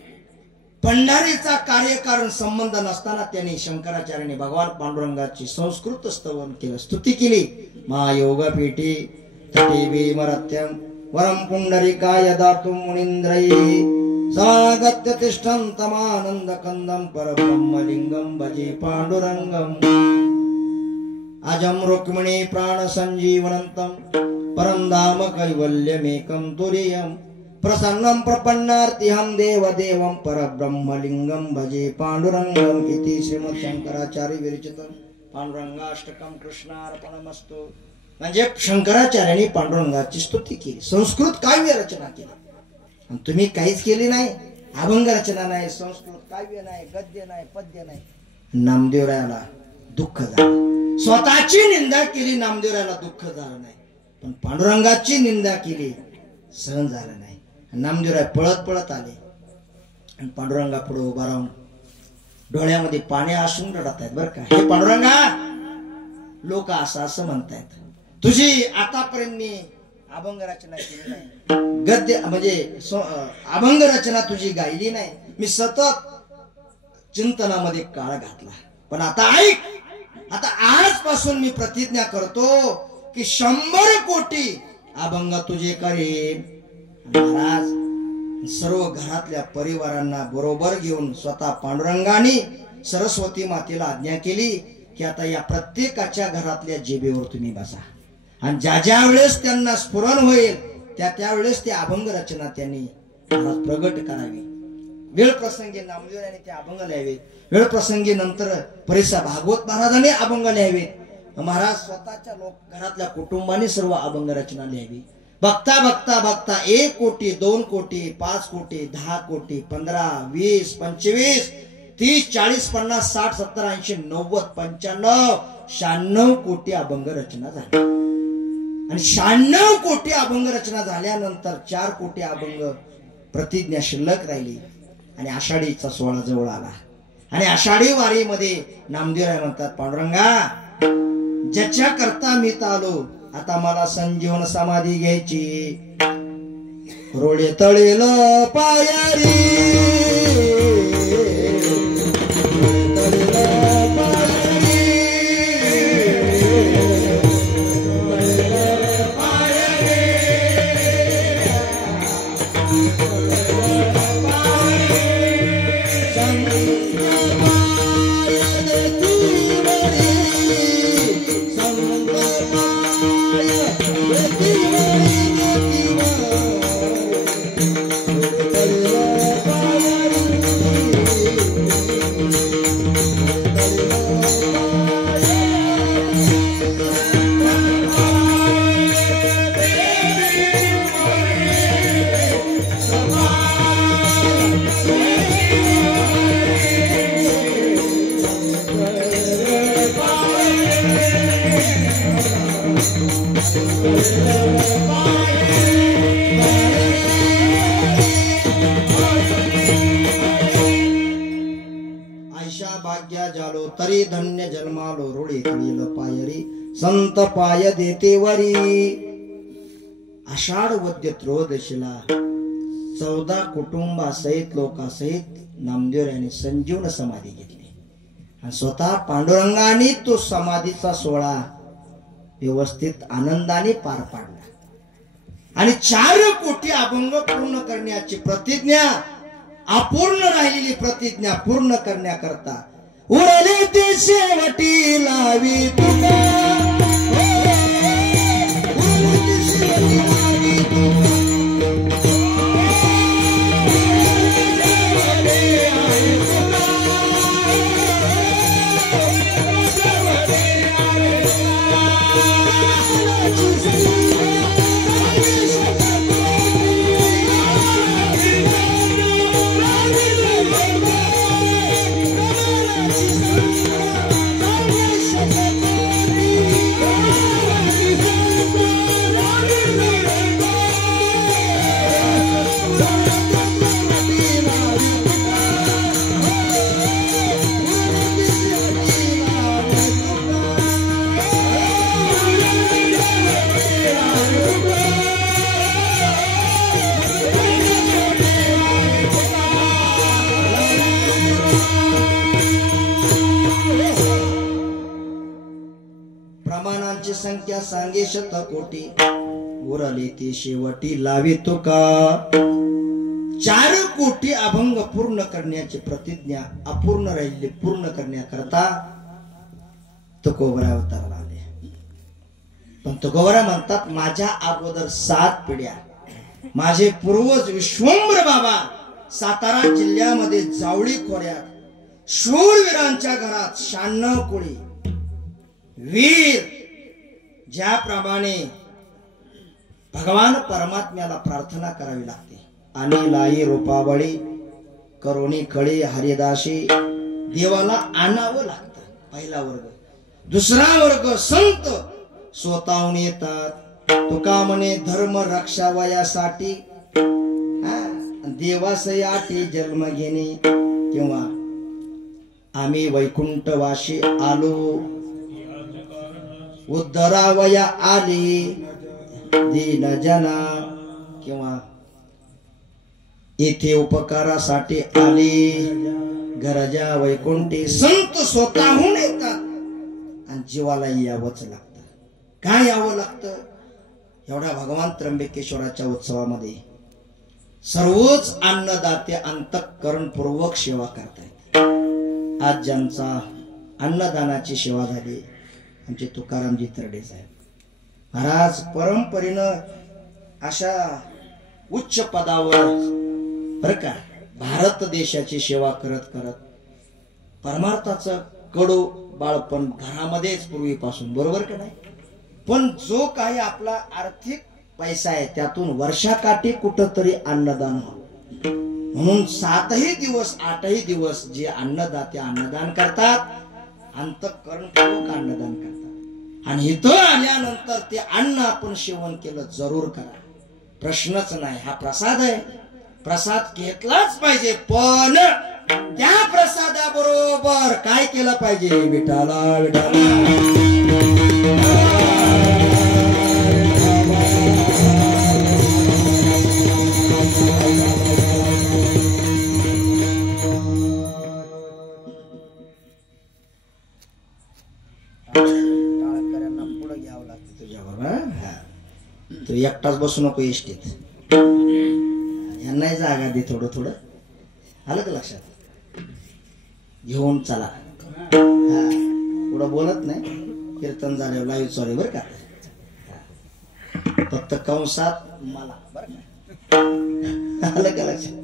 भंडारीचा कार्यकारण संबंध नसताना त्यांनी शंकराचार्याने भगवान पांडुरंगाची संस्कृत स्तवन केलं, स्तुती केली. मा योगपीठी तटे भीमरत्यं वरम पुंडरीकाय दातुं मुनींद्रैः समागत्य तिष्ठन्तमानंद कंदं परब्रह्मलिंगं भजे पांडुरंगं. अजं रुक्मिणी प्राण संजीवनंतं परं धाम कैवल्यमेकं तुरीयं प्रसन्नं प्रपन्नार्तिहं देवदेवं परब्रह्मलिंगं भजे पांडुरंगं. इति श्रीमद् शंकराचार्य विरचितं पांडुरंगाष्टकं कृष्णार्पणमस्तु. म्हणजे शंकराचार्यांनी पांडुरंगाची स्तुती केली, संस्कृत काव्य रचना केली. आणि तुम्ही काहीच केली नाही. अभंग रचना नाही, संस्कृत काव्य नाही, गद्य नाही, पद्य नाही. नामदेवरायाला दुःख झालं. स्वतःची निंदा केली, नामदेवरायाला दुःख झालं नाही. पण पांडुरंगाची निंदा केली, सहन झालं नाही. नामदेवराय पळत पळत आले आणि पांडुरंगा पुढे उभा राहून डोळ्यामध्ये पाणी असून रडत आहेत. बरं का, हे पांडुरंगा, लोक असं म्हणतायत, तुझी आतापर्यंत मी अभंग रचना केली नाही, गद्य म्हणजे अभंग रचना तुझी गायली नाही, मी सतत चिंतनामध्ये काळ घातला. पण आता ऐक, आता आजपासून मी प्रतिज्ञा करतो की 100 कोटी अभंग तुझे करेन. महाराज सर्व घरातल्या परिवारांना बरोबर घेऊन स्वतः पांडुरंगाने सरस्वती मातेला आज्ञा केली की आता या प्रत्येकाच्या घरातल्या जिभेवर तुम्ही बसा. आणि ज्या ज्या वेळेस त्यांना स्फुरण होईल त्या वेळेस ते अभंग रचना त्यांनी प्रगट करावी. वेळ प्रसंगी नामदेवरायाने ते अभंग लिहावे, वेळ प्रसंगी नंतर परिसा भागवत महाराजांनी अभंग लिहावे. महाराज स्वतःच्या घरातल्या कुटुंबाने सर्व अभंग रचना लिहावी. बघता बघता बघता 1 कोटी, 2 कोटी, 5 कोटी, 10 कोटी, 15, 20, 25, 30, 40, 50, 60, 70, 80, 90, 95, 96 कोटी अभंग रचना झाली. आणि 96 कोटी अभंग रचना झाल्यानंतर 4 कोटी अभंग प्रतिज्ञा शिल्लक राहिली. आणि आषाढीचा सोहळा जवळ आला. आणि आषाढी वारीमध्ये नामदेवराय म्हणतात, पांडुरंगा, ज्याच्या करता मी आलो, आता मला संजीवन समाधी घ्यायची. रोडे तळेल पायारी, तरी धन्य जन्मालो, रोडे तळील पायरी संत पाय देते वरी. आषाढ वद्य त्रयोदशीला 14 कुटुंबासहित लोकासहित नामदेवरायाने संजीवन समाधी घेतली. आणि स्वतः पांडुरंगाने तो समाधीचा सोहळा व्यवस्थित आनंदाने पार पाडला आणि 4 कोटी अभंग पूर्ण करण्याची प्रतिज्ञा, अपूर्ण राहिलेली प्रतिज्ञा पूर्ण करण्याकरता उरले ते शेवटी लावी तुका, उरले ते शेवटी लावी तुका. प्रमाणांची संख्या सांगे 100 उरले ते शेवटी लावी तुका. 4 कोटी अभंग पूर्ण करण्याची प्रतिज्ञा अपूर्ण राहिलेली पूर्ण करण्याकरता तुकोबरा अवतारला आले. पण तुकोबरा म्हणतात माझ्या अगोदर 7 पिढ्या माझे पूर्वज विश्वंभर बाबा सातारा जिल्ह्यामध्ये जावळी खोऱ्यात शूरवीरांच्या घरात 96 कोळी वीर ज्याप्रमाणे भगवान परमात्म्याला प्रार्थना करावी लागते. आणि लाई रूपावळी करोनी खळी हरिदासी देवाला आणावं लागतं. पहिला वर्ग. दुसरा वर्ग संत स्वतःहून येतात. तुका म्हणे धर्म रक्षावयासाठी देवासयाटी जन्म घेणे किंवा आम्ही वैकुंठवाशी आलो उद्धरावया आली दीन जना किंवा येथे उपकारासाठी आली गरजा वैकुंठी. संत स्वतःहून येतात आणि जीवाला यावंच लागतं. काय यावं लागतं? एवढ्या भगवान त्र्यंबकेश्वराच्या उत्सवामध्ये सर्वच अन्नदाते अंतःकरणपूर्वक सेवा करतायत. आज ज्यांचा अन्नदानाची सेवा झाली आमचे तुकारामजी तरडे साहेब महाराज परंपरेनं अशा उच्च पदावर बर का भारत देशाची सेवा करत करत परमार्थाचं कडू बाळपण घरामध्येच पूर्वीपासून बरोबर का नाही. पण जो काही आपला आर्थिक पैसा आहे त्यातून वर्षाकाठी कुठंतरी अन्नदान म्हणून 7ही दिवस 8ही दिवस जे अन्नदाते अन्नदान करतात अंतःकरणपूर्वक अन्नदान करतात. आणि इथं आल्यानंतर ते अन्न आपण सेवन केलं जरूर करा. प्रश्नच नाही. हा प्रसाद आहे. प्रसाद घेतलाच पाहिजे. पण त्या प्रसादाबरोबर काय केलं पाहिजे? विठाला विठाला पुढे घ्यावं लागतं तुझ्याबरोबर. तू एकटाच बसू नको इष्टीत. यांनाही जागा दे थोडं थोडं. आलं का लक्षात? घेऊन चला. पुढं बोलत नाही. कीर्तन झाल्यावर लाईव्ह सॉरी बरं का. फक्त कंसात मला बरं का. आलं का लक्षात?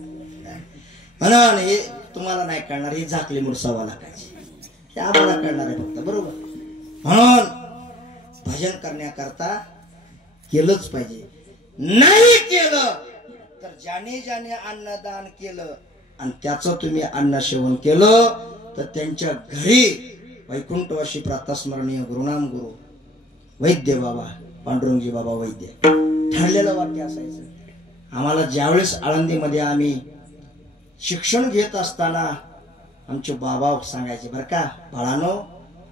म्हणून हे तुम्हाला नाही कळणार. हे झाकली मुरसावा लागायची हे आम्हाला कळणार आहे फक्त बरोबर. म्हणून भजन करण्याकरता केलंच पाहिजे. नाही केलं तर ज्याने ज्याने अन्नदान केलं आणि त्याचं तुम्ही अन्न सेवन केलं तर त्यांच्या घरी वैकुंठवासी प्रातस्मरणीय गुरुनाम गुरु वैद्य बाबा पांडुरंगजी बाबा वैद्य ठरलेलं वाक्य असायचं. आम्हाला ज्यावेळेस आळंदीमध्ये आम्ही शिक्षण घेत असताना आमचे बाबा सांगायचे बरं का, बाळानो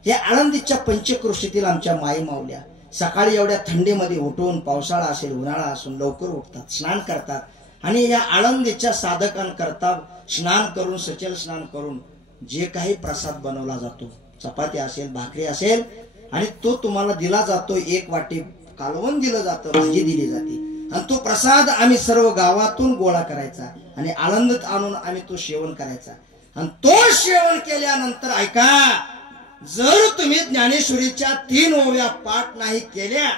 हे आळंदीच्या पंचक्रोशीतील आमच्या माई माऊल्या सकाळी एवढ्या थंडीमध्ये उठून पावसाळा असेल उन्हाळा असून लवकर उठतात, स्नान करतात आणि या आळंदीच्या साधकांकरता स्नान करून सचल स्नान करून जे काही प्रसाद बनवला जातो चपाती असेल भाकरी असेल आणि तो तुम्हाला दिला जातो. एक वाटी कालवण दिलं जातं, भाजी दिली जाते आणि तो प्रसाद आम्ही सर्व गावातून गोळा करायचा आणि आनंदात आणून आम्ही तो सेवन करायचा. आणि तो सेवन केल्यानंतर ऐका, जर तुम्ही ज्ञानेश्वरीच्या 3 ओव्या पाठ नाही केल्या,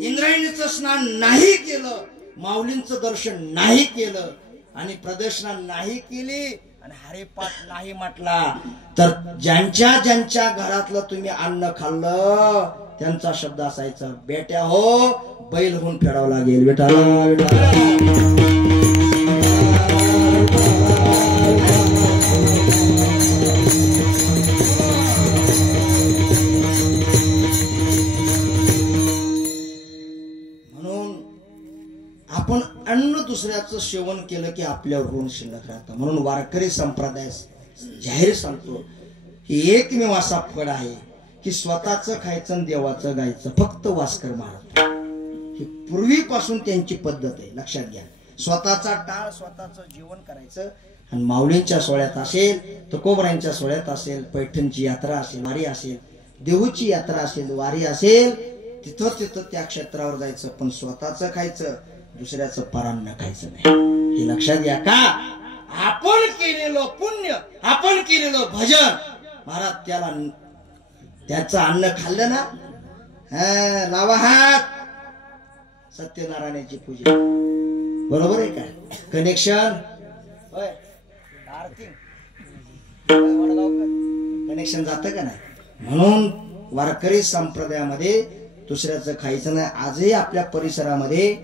इंद्रायणीचं स्नान नाही केलं, माऊलींचं दर्शन नाही केलं आणि प्रदक्षिणा नाही केली आणि हरिपाठ नाही म्हटला, तर ज्यांच्या ज्यांच्या घरातलं तुम्ही अन्न खाल्लं त्यांचा शब्द असायचा, बेट्या हो बैल होऊन फेडावं लागेल. विठाला विठाला. आपण अन्न दुसऱ्याचं सेवन केलं की आपल्यावर ऋण शिल्लक राहतं. म्हणून वारकरी संप्रदाय जाहीर सांगतो, ही एकमेव असा फळ आहे की स्वतःचं खायचं आणि देवाचं गायचं. फक्त वास्कर महाराज ही पूर्वीपासून त्यांची पद्धत आहे, लक्षात घ्या. स्वतःचा टाळ स्वतःचं जीवन करायचं. आणि माऊलींच्या सोहळ्यात असेल, तुकोबरायांच्या सोहळ्यात असेल, पैठणची यात्रा असेल, वारी असेल, देहूची यात्रा असेल, वारी असेल, तिथं तिथं त्या क्षेत्रावर जायचं, पण स्वतःचं खायचं, दुसऱ्याचं परान्न खायचं नाही. हे लक्षात घ्या. का आपण केलेलं पुण्य, आपण केलेलं भजन, महाराज त्याचं अन्न खाल्लं ना, लावा हात, सत्यनारायणाची पूजा. बरोबर आहे का? कनेक्शन कनेक्शन जातं का नाही? म्हणून वारकरी संप्रदायामध्ये दुसऱ्याचं खायचं नाही. आजही आपल्या परिसरामध्ये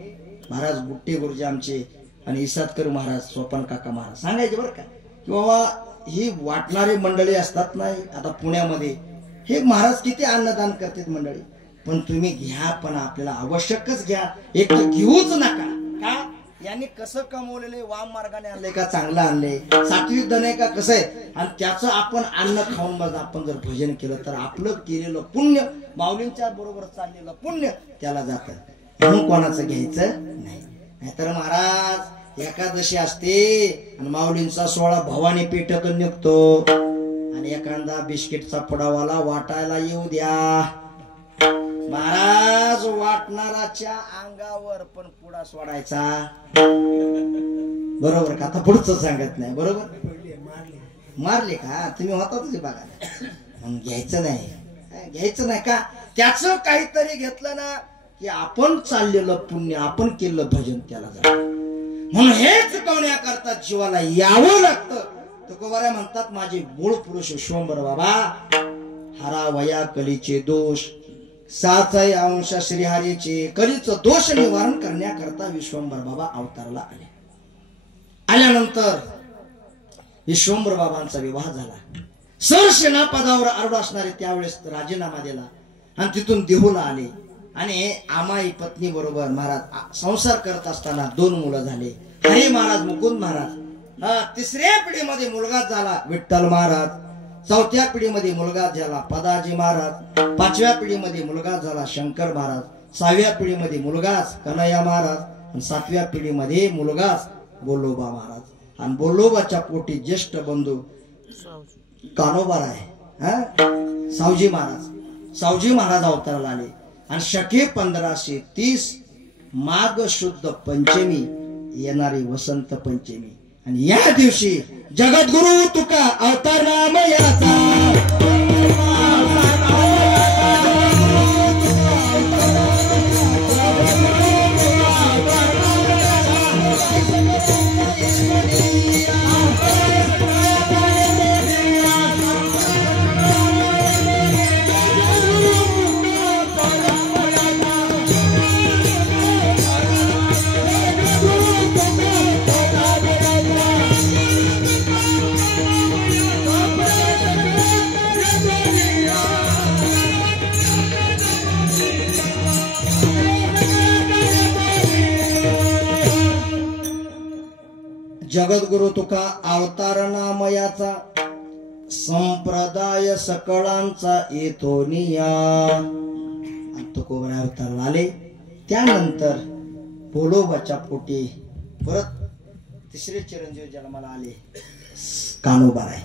महाराज बुट्टे गुरुजी आमचे आणि इसादकर महाराज, सोपान काका महाराज सांगायचे बरं का, की बाबा ही वाटणारी मंडळी असतात नाही आता पुण्यामध्ये, हे महाराज किती अन्नदान करतात मंडळी, पण तुम्ही घ्या, पण आपल्याला आवश्यकच घ्या, एक तर घेऊच नका. का? यांनी कसं कमवलेले, वाम मार्गाने आणले का चांगलं आणले, सात्विक धन आहे का कसं आहे, आणि त्याचं आपण अन्न खाऊन बघ, आपण जर भजन केलं तर आपलं केलेलं पुण्य, माऊलींच्या बरोबर चाललेलं पुण्य त्याला जातं. म्हणून कोणाचं घ्यायचं नाही. नाहीतर महाराज एकादशी असते आणि माऊलींचा सोहळा भवानी पेठेतून निघतो आणि एखादा बिस्किटचा पुडावाला वाटायला येऊ द्या, महाराज वाटणाराच्या अंगावर पण पुडा सोडायचा. बरोबर का? आता पुढचं सांगत नाही. बरोबर मारले का तुम्ही, होता तुझे बघा. मग घ्यायचं नाही, घ्यायचं नाही. का? त्याचं काहीतरी घेतलं ना की आपण चाललेलं पुण्य, आपण केलेलं भजन त्याला जातं. म्हणून हे चुकवण्याकरता जीवाला यावं लागतं. तुकोबारा म्हणतात, माझे मूळ पुरुष विश्वंभर बाबा हरा वया कलीचे दोष, 7 अंश श्रीहरीचे, कलीचं दोष निवारण करण्याकरता विश्वंभर बाबा अवतारला आले. आल्यानंतर विश्वंभर बाबांचा विवाह झाला. सरसेना पदावर आरूढ असणारे त्यावेळेस राजीनामा दिला आणि तिथून देहूला आले. आणि आमाई पत्नी बरोबर महाराज संसार करत असताना 2 मुलं झाले, हरी महाराज, मुकुंद महाराज. 3ऱ्या पिढीमध्ये मुलगाच झाला विठ्ठल महाराज, 4थ्या पिढीमध्ये मुलगा झाला पदाजी महाराज, 5व्या पिढीमध्ये मुलगा झाला शंकर महाराज, 6व्या पिढीमध्ये मुलगाच कन्हैया महाराज आणि 7व्या पिढीमध्ये मुलगाच बोल्लोबा महाराज. आणि बोल्लोबाच्या पोटी ज्येष्ठ बंधू कानोबार आहे, सावजी महाराज. सावजी महाराज अवताराला आले आणि शके 1530 माघ शुद्ध पंचमी येणारी वसंत पंचमी, आणि या दिवशी जगद्गुरु तुका अवतार नाम याचा. जगद्गुरु तुका अवतार नामयाचा, संप्रदाय सकळांचा येतो निया. तुकोबरा अवतार आले. त्यानंतर बोलोबाच्या पोटी परत 3रे चिरंजीव जन्माला आले, कान्होबा आहे.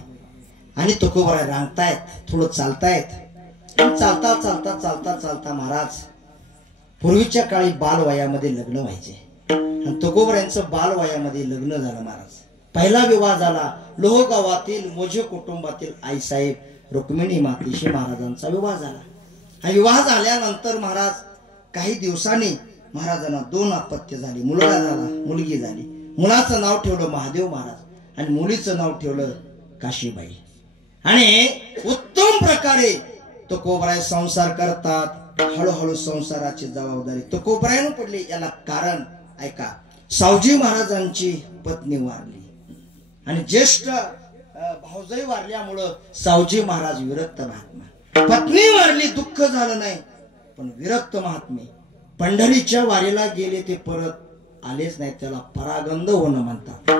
आणि तुकोबरा रांगतायत, थोडं चालतायत चालता चालता चालता चालता महाराज पूर्वीच्या काळी बालवयामध्ये लग्न व्हायचे आणि तुकोबरायांचं बालवयामध्ये लग्न झालं महाराज. पहिला विवाह झाला लोहगावातील मोजे कुटुंबातील आईसाहेब रुक्मिणी मातेशी महाराजांचा विवाह झाला. आणि विवाह झाल्यानंतर महाराज काही दिवसांनी महाराजांना 2 अपत्य झाली. मुलगा झाला, मुलगी झाली. मुलाचं नाव ठेवलं महादेव महाराज आणि मुलीचं नाव ठेवलं काशीबाई. आणि उत्तम प्रकारे तुकोबराय संसार करतात. हळूहळू संसाराची जबाबदारी तुकोबरायांना पडली. याला कारण ऐका, सावजी महाराजांची पत्नी वारली आणि ज्येष्ठ भाऊजाई वारल्यामुळं सावजी महाराज विरक्त महात्मा. पत्नी वारली, दुःख झालं नाही, पण विरक्त महात्मे पंढरीच्या वारीला गेले, ते परत आलेच नाही. त्याला परागंद होणं म्हणतात.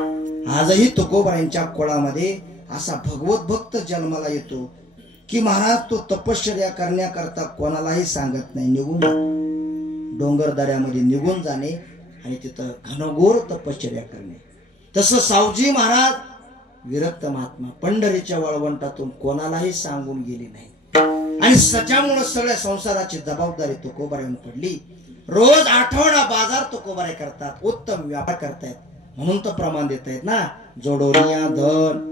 आजही तुकोबरायांच्या कुळामध्ये असा भगवत भक्त जन्माला येतो की महाराज तो तपश्चर्या करण्याकरता कोणालाही सांगत नाही. निघून डोंगर दऱ्यामध्ये निघून जाणे आणि तिथं घनघोर तपश्चर्या करणे. तसं सावजी महाराज विरक्त महात्मा पंढरीच्या वाळवंटातून कोणालाही सांगून गेली नाही. आणि सच्यामुळे सगळ्या संसाराची जबाबदारी तुकोबरायांना पडली. रोज आठवडा बाजार तुकोबराय करतात, उत्तम व्यापार करतायत. म्हणून तर प्रमाण देत आहेत ना, जोडोनिया धन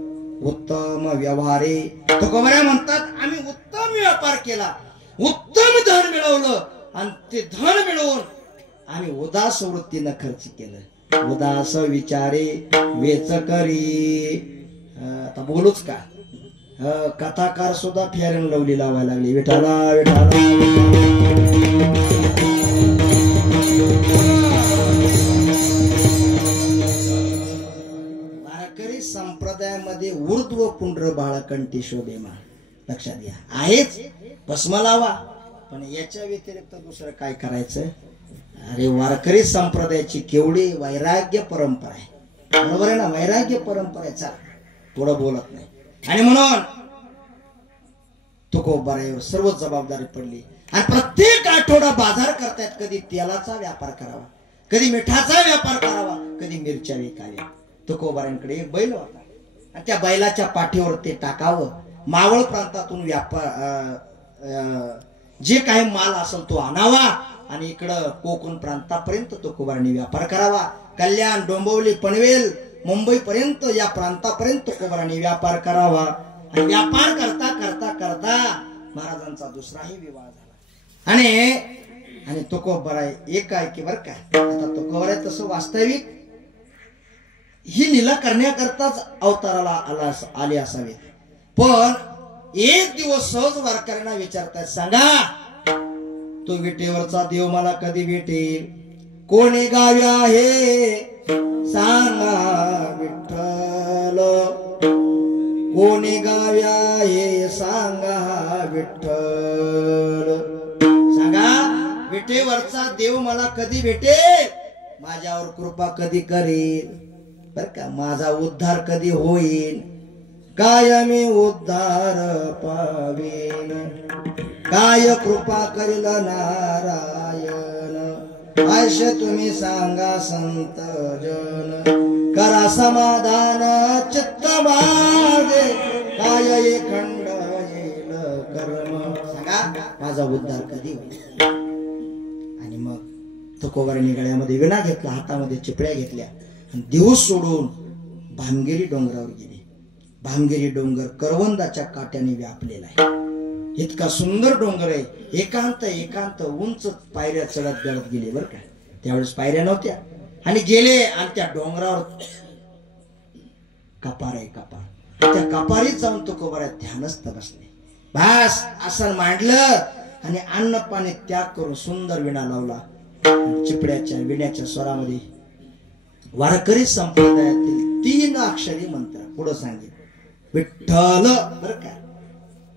उत्तम व्यवहारे. तुकोबराय म्हणतात आम्ही उत्तम व्यापार केला, उत्तम धन मिळवलं आणि ते धन मिळवून आम्ही उदास वृत्तीनं खर्च केलं. उदास विचारे वेच करी. आता बोलूच का, कथाकार सुद्धा फेरन लवली लावायला लागली. विठाला विठाला वारकरी संप्रदायामध्ये ऊर्ध्व पुंड्र बाळकंठी शोभेमा. लक्षात घ्या, आहेच भस्म लावा, पण याच्या व्यतिरिक्त दुसरं काय करायचं. अरे वारकरी संप्रदायाची केवढी वैराग्य परंपरा आहे. बरोबर आहे ना, वैराग्य परंपरेचा थोडं बोलत नाही. आणि म्हणून तुकोबरायांवर सर्व जबाबदारी पडली. आणि प्रत्येक आठवडा बाजार करतायत. कधी तेलाचा व्यापार करावा, कधी मिठाचा व्यापार करावा, कधी मिरच्या विकाव्या. तुकोबरायांकडे एक बैल होता आणि त्या बैलाच्या पाठीवर ते टाकावं. मावळ प्रांतातून व्यापार जे काही माल असेल तो आणावा आणि इकडं कोकण प्रांतापर्यंत तुकोबरायांनी व्यापार करावा. कल्याण, डोंबिवली, पनवेल, मुंबई पर्यंत या प्रांतापर्यंत तुकोबरायांनी व्यापार करावा. आणि व्यापार करता करता करता महाराजांचा दुसराही विवाह झाला. आणि तुकोबराय एकाएकी बर का. आता तुकोबराय तसं वास्तविक ही लीला करण्याकरताच अवताराला आले असावे. पण एक दिवस सहज वारकऱ्यांना विचारतात, सांगा तो विटेवरचा देव मला कधी भेटेल? कोणी गावी आहे सांगा विठ्ठल, कोणी गावी आहे सांगा विठ्ठल. सांगा विटेवरचा देव मला कधी भेटेल, माझ्यावर कृपा कधी करेल, बर का, माझा उद्धार कधी होईल, काय मी उद्धार पावेन, काय कृपा करील नारायण, आयशे तुम्ही सांगा संत जन, करा समाधान चित्त माझे, काय खंड येईल कर्म, सांगा माझा उद्धार कधी होईल. आणि मग तुकोबरायांनी गळ्यामध्ये विणा घेतला, हातामध्ये चिपळ्या घेतल्या आणि दिवस सोडून भामगिरी डोंगरावर गेले. भामगिरी डोंगर करवंदाच्या काट्याने व्यापलेला आहे. इतका सुंदर डोंगर आहे. एकांत एकांत उंच पायऱ्या चढत गळत गेले बर का. त्यावेळेस पायऱ्या नव्हत्या. आणि गेले आणि त्या डोंगरावर कपार आहे, कपार. त्या कपारीत जाऊन तुकोबराय ध्यानस्थ बसले. भास आसन मांडलं आणि अन्न पाणी त्याग करून सुंदर विणा लावला. चिपड्याच्या विण्याच्या स्वरामध्ये वारकरी संप्रदायातील 3 अक्षरी मंत्र पुढे सांगितले. विठ्ठल बर का,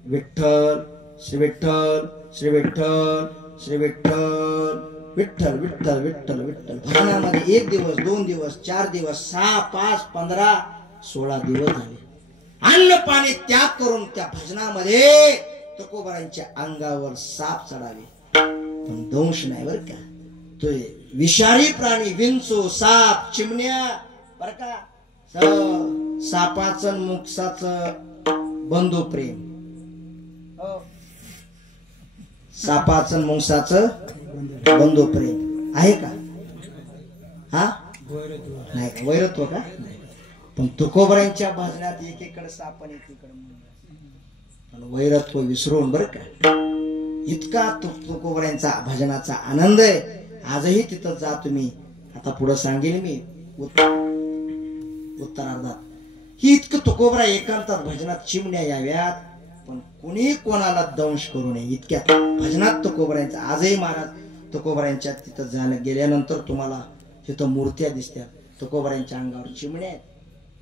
विठ्ठल श्री विठ्ठल श्री विठ्ठल श्री विठ्ठल, विठ्ठल विठ्ठल विठ्ठल विठ्ठल. भजनामध्ये 1 दिवस 2 दिवस 4 दिवस 6 5 15 16 दिवस झाले. अन्न पाणी त्याग करून त्या भजनामध्ये तुकोबरायांच्या अंगावर साप चढावे, पण दंश नाही बर का. तो विषारी प्राणी, विंचू, साप, चिमण्या बर का. सापाचं मुक्साचं बंधू प्रेम. सापाचं मुंगसाचं बंधू प्रेम आहे का? हा नाही का? वैरत्व का? पण तुकोबरांच्या भजनात एकीकडे साप आणि एकीकडे पण वैरत्व विसरून बरं का. इतका तुकोबरांचा भजनाचा आनंद आहे. आजही तिथं जा तुम्ही. आता पुढे सांगेन मी उत्तरार्धात. ही इतकं तुकोबरा एकांतात भजनात चिमण्या याव्यात पण कुणी कोणाला दंश करू नये इतक्या भजनात तुकोबरांचा. आजही महाराज तुकोबरांच्या तिथं जाणं गेल्यानंतर तुम्हाला तिथं मूर्त्या दिसत्या. तुकोबरांच्या अंगावर चिमण्या आहेत.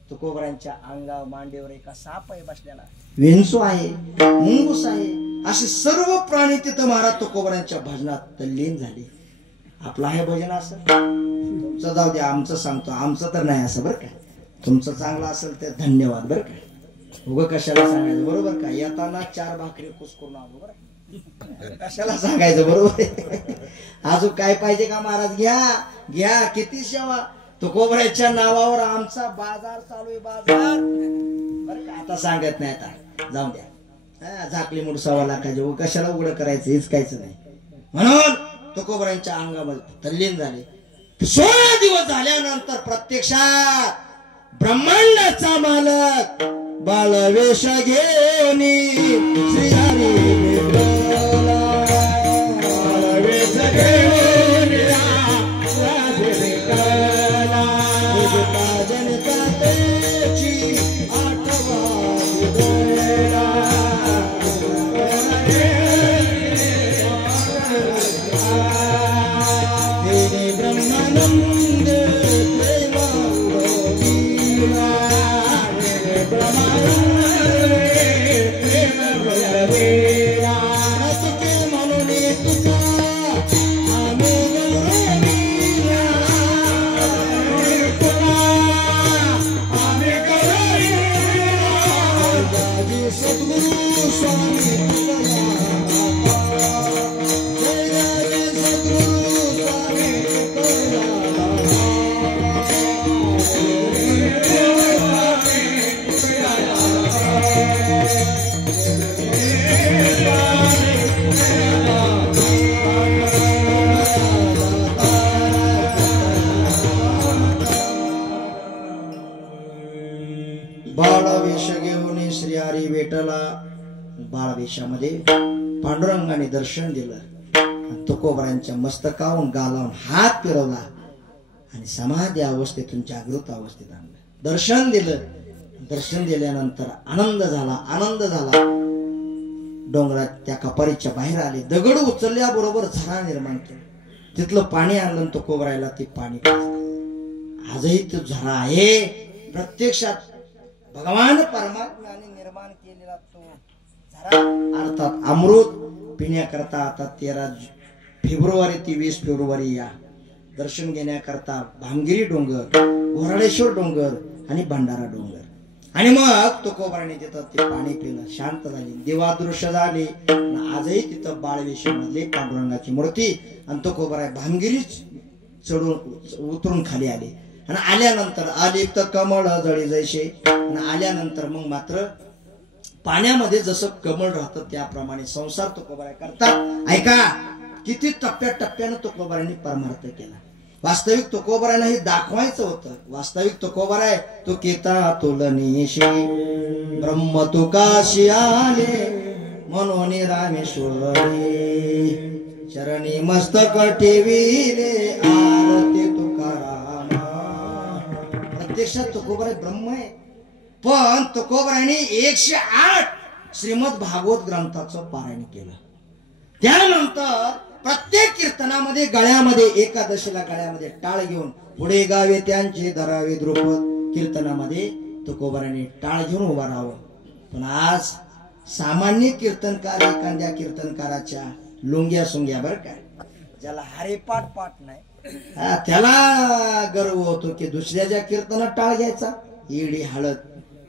तुकोबरांच्या अंगावर मांडीवर एका साप आहे बसलेला, वेंचू आहे, मुंगूस आहे, असे सर्व प्राणी तिथं महाराज तुकोबरांच्या भजनात तल्लीन झाले. आपलं आहे भजन असं. तुमचं जाऊ द्या, आमचं सांगतो. आमचं तर नाही असं बरं का. तुमचं चांगलं असेल तर धन्यवाद बरं का. उगं कशाला सांगायचं बरोबर का. येताना 4 भाकरी कुस करून आलो बरं. कशाला सांगायचं बरोबर. अजून काय पाहिजे का महाराज? घ्या घ्या. किती सेवा. तुकोबराच्या नावावर आमचा बाजार चालू आहे. बाजार बरं का. आता सांगत नाही. आता जाऊ द्या. झाकली मूड 1.25 लाखाची. कशाला उघडं करायचं हिचकायचं नाही. म्हणून तुकोबरांच्या अंगामध्ये तल्लीन झाले. 16 दिवस झाल्यानंतर प्रत्यक्षात ब्रह्मांडाचा मालक बालवेश घेऊन श्री हरी भेटला. बालवेश घेऊन जनताची आठवण देला. तेने ब्रह्मानंद बाळवेशामध्ये पांडुरंगाने दर्शन दिलं. तुकोबरांच्या मस्तकावून गालावून हात फिरवला आणि समाधी अवस्थेतून जागृत अवस्थेत आणलं. दर्शन दिलं. दर्शन दिल्यानंतर आनंद झाला. आनंद झाला. डोंगरात त्या कपारीच्या बाहेर आले. दगड उचलल्याबरोबर झरा निर्माण केला. तिथलं पाणी आणलं. तुकोबरायला ते पाणी पाजलं. आजही तो झरा आहे. प्रत्यक्षात भगवान परमात्म्याने निर्माण केलेला तो झरा अर्थात अमृत पिण्याकरता आता 13 फेब्रुवारी ते 20 फेब्रुवारी या दर्शन घेण्याकरता भामगिरी डोंगर, घोराडेश्वर डोंगर आणि भंडारा डोंगर. आणि मग तुकोबराने तिथं ते पाणी पिलं. शांत झाली. देवादृश्य झाले. आजही तिथं बाळवेशामधले पांडुरंगाची मूर्ती आणि तुकोबराय भामगिरी चढून उतरून खाली आले. आणि आल्यानंतर आलिप्त कमळ जळी जैसे. आणि आल्यानंतर मग मात्र पाण्यामध्ये जसं कमळ राहतं त्याप्रमाणे संसार तुकोबराय करतात. ऐका किती टप्प्याटप्प्यानं तुकोबरायांनी परमार्थ केला. वास्तविक तुकोबरायांना हे दाखवायचं होतं. वास्तविक तुकोबराय तो केता तुलनीशी ब्रह्म तुकाशी आले म्हणून रामेश्वरी चरणी मस्तक ठेविले आरती तुकाराम. प्रत्यक्षात तुकोबराय ब्रह्म आहे. पण तुकोबरायांनी 108 श्रीमद भागवत ग्रंथाचं पारायण केलं. त्यानंतर प्रत्येक कीर्तनामध्ये गळ्यामध्ये एकादशीला गळ्यामध्ये टाळ घेऊन पुढे गावे त्यांचे धरावे द्रुपद. कीर्तनामध्ये तुकोबरायांनी टाळ घेऊन उभा राहावं. पण आज सामान्य कीर्तनकार एखाद्या कीर्तनकाराच्या लुंग्या सुंग्या बर काय ज्याला हरिपाठ पाठ नाही त्याला गर्व होतो की दुसऱ्याच्या कीर्तनात टाळ घ्यायचा. येडी हळद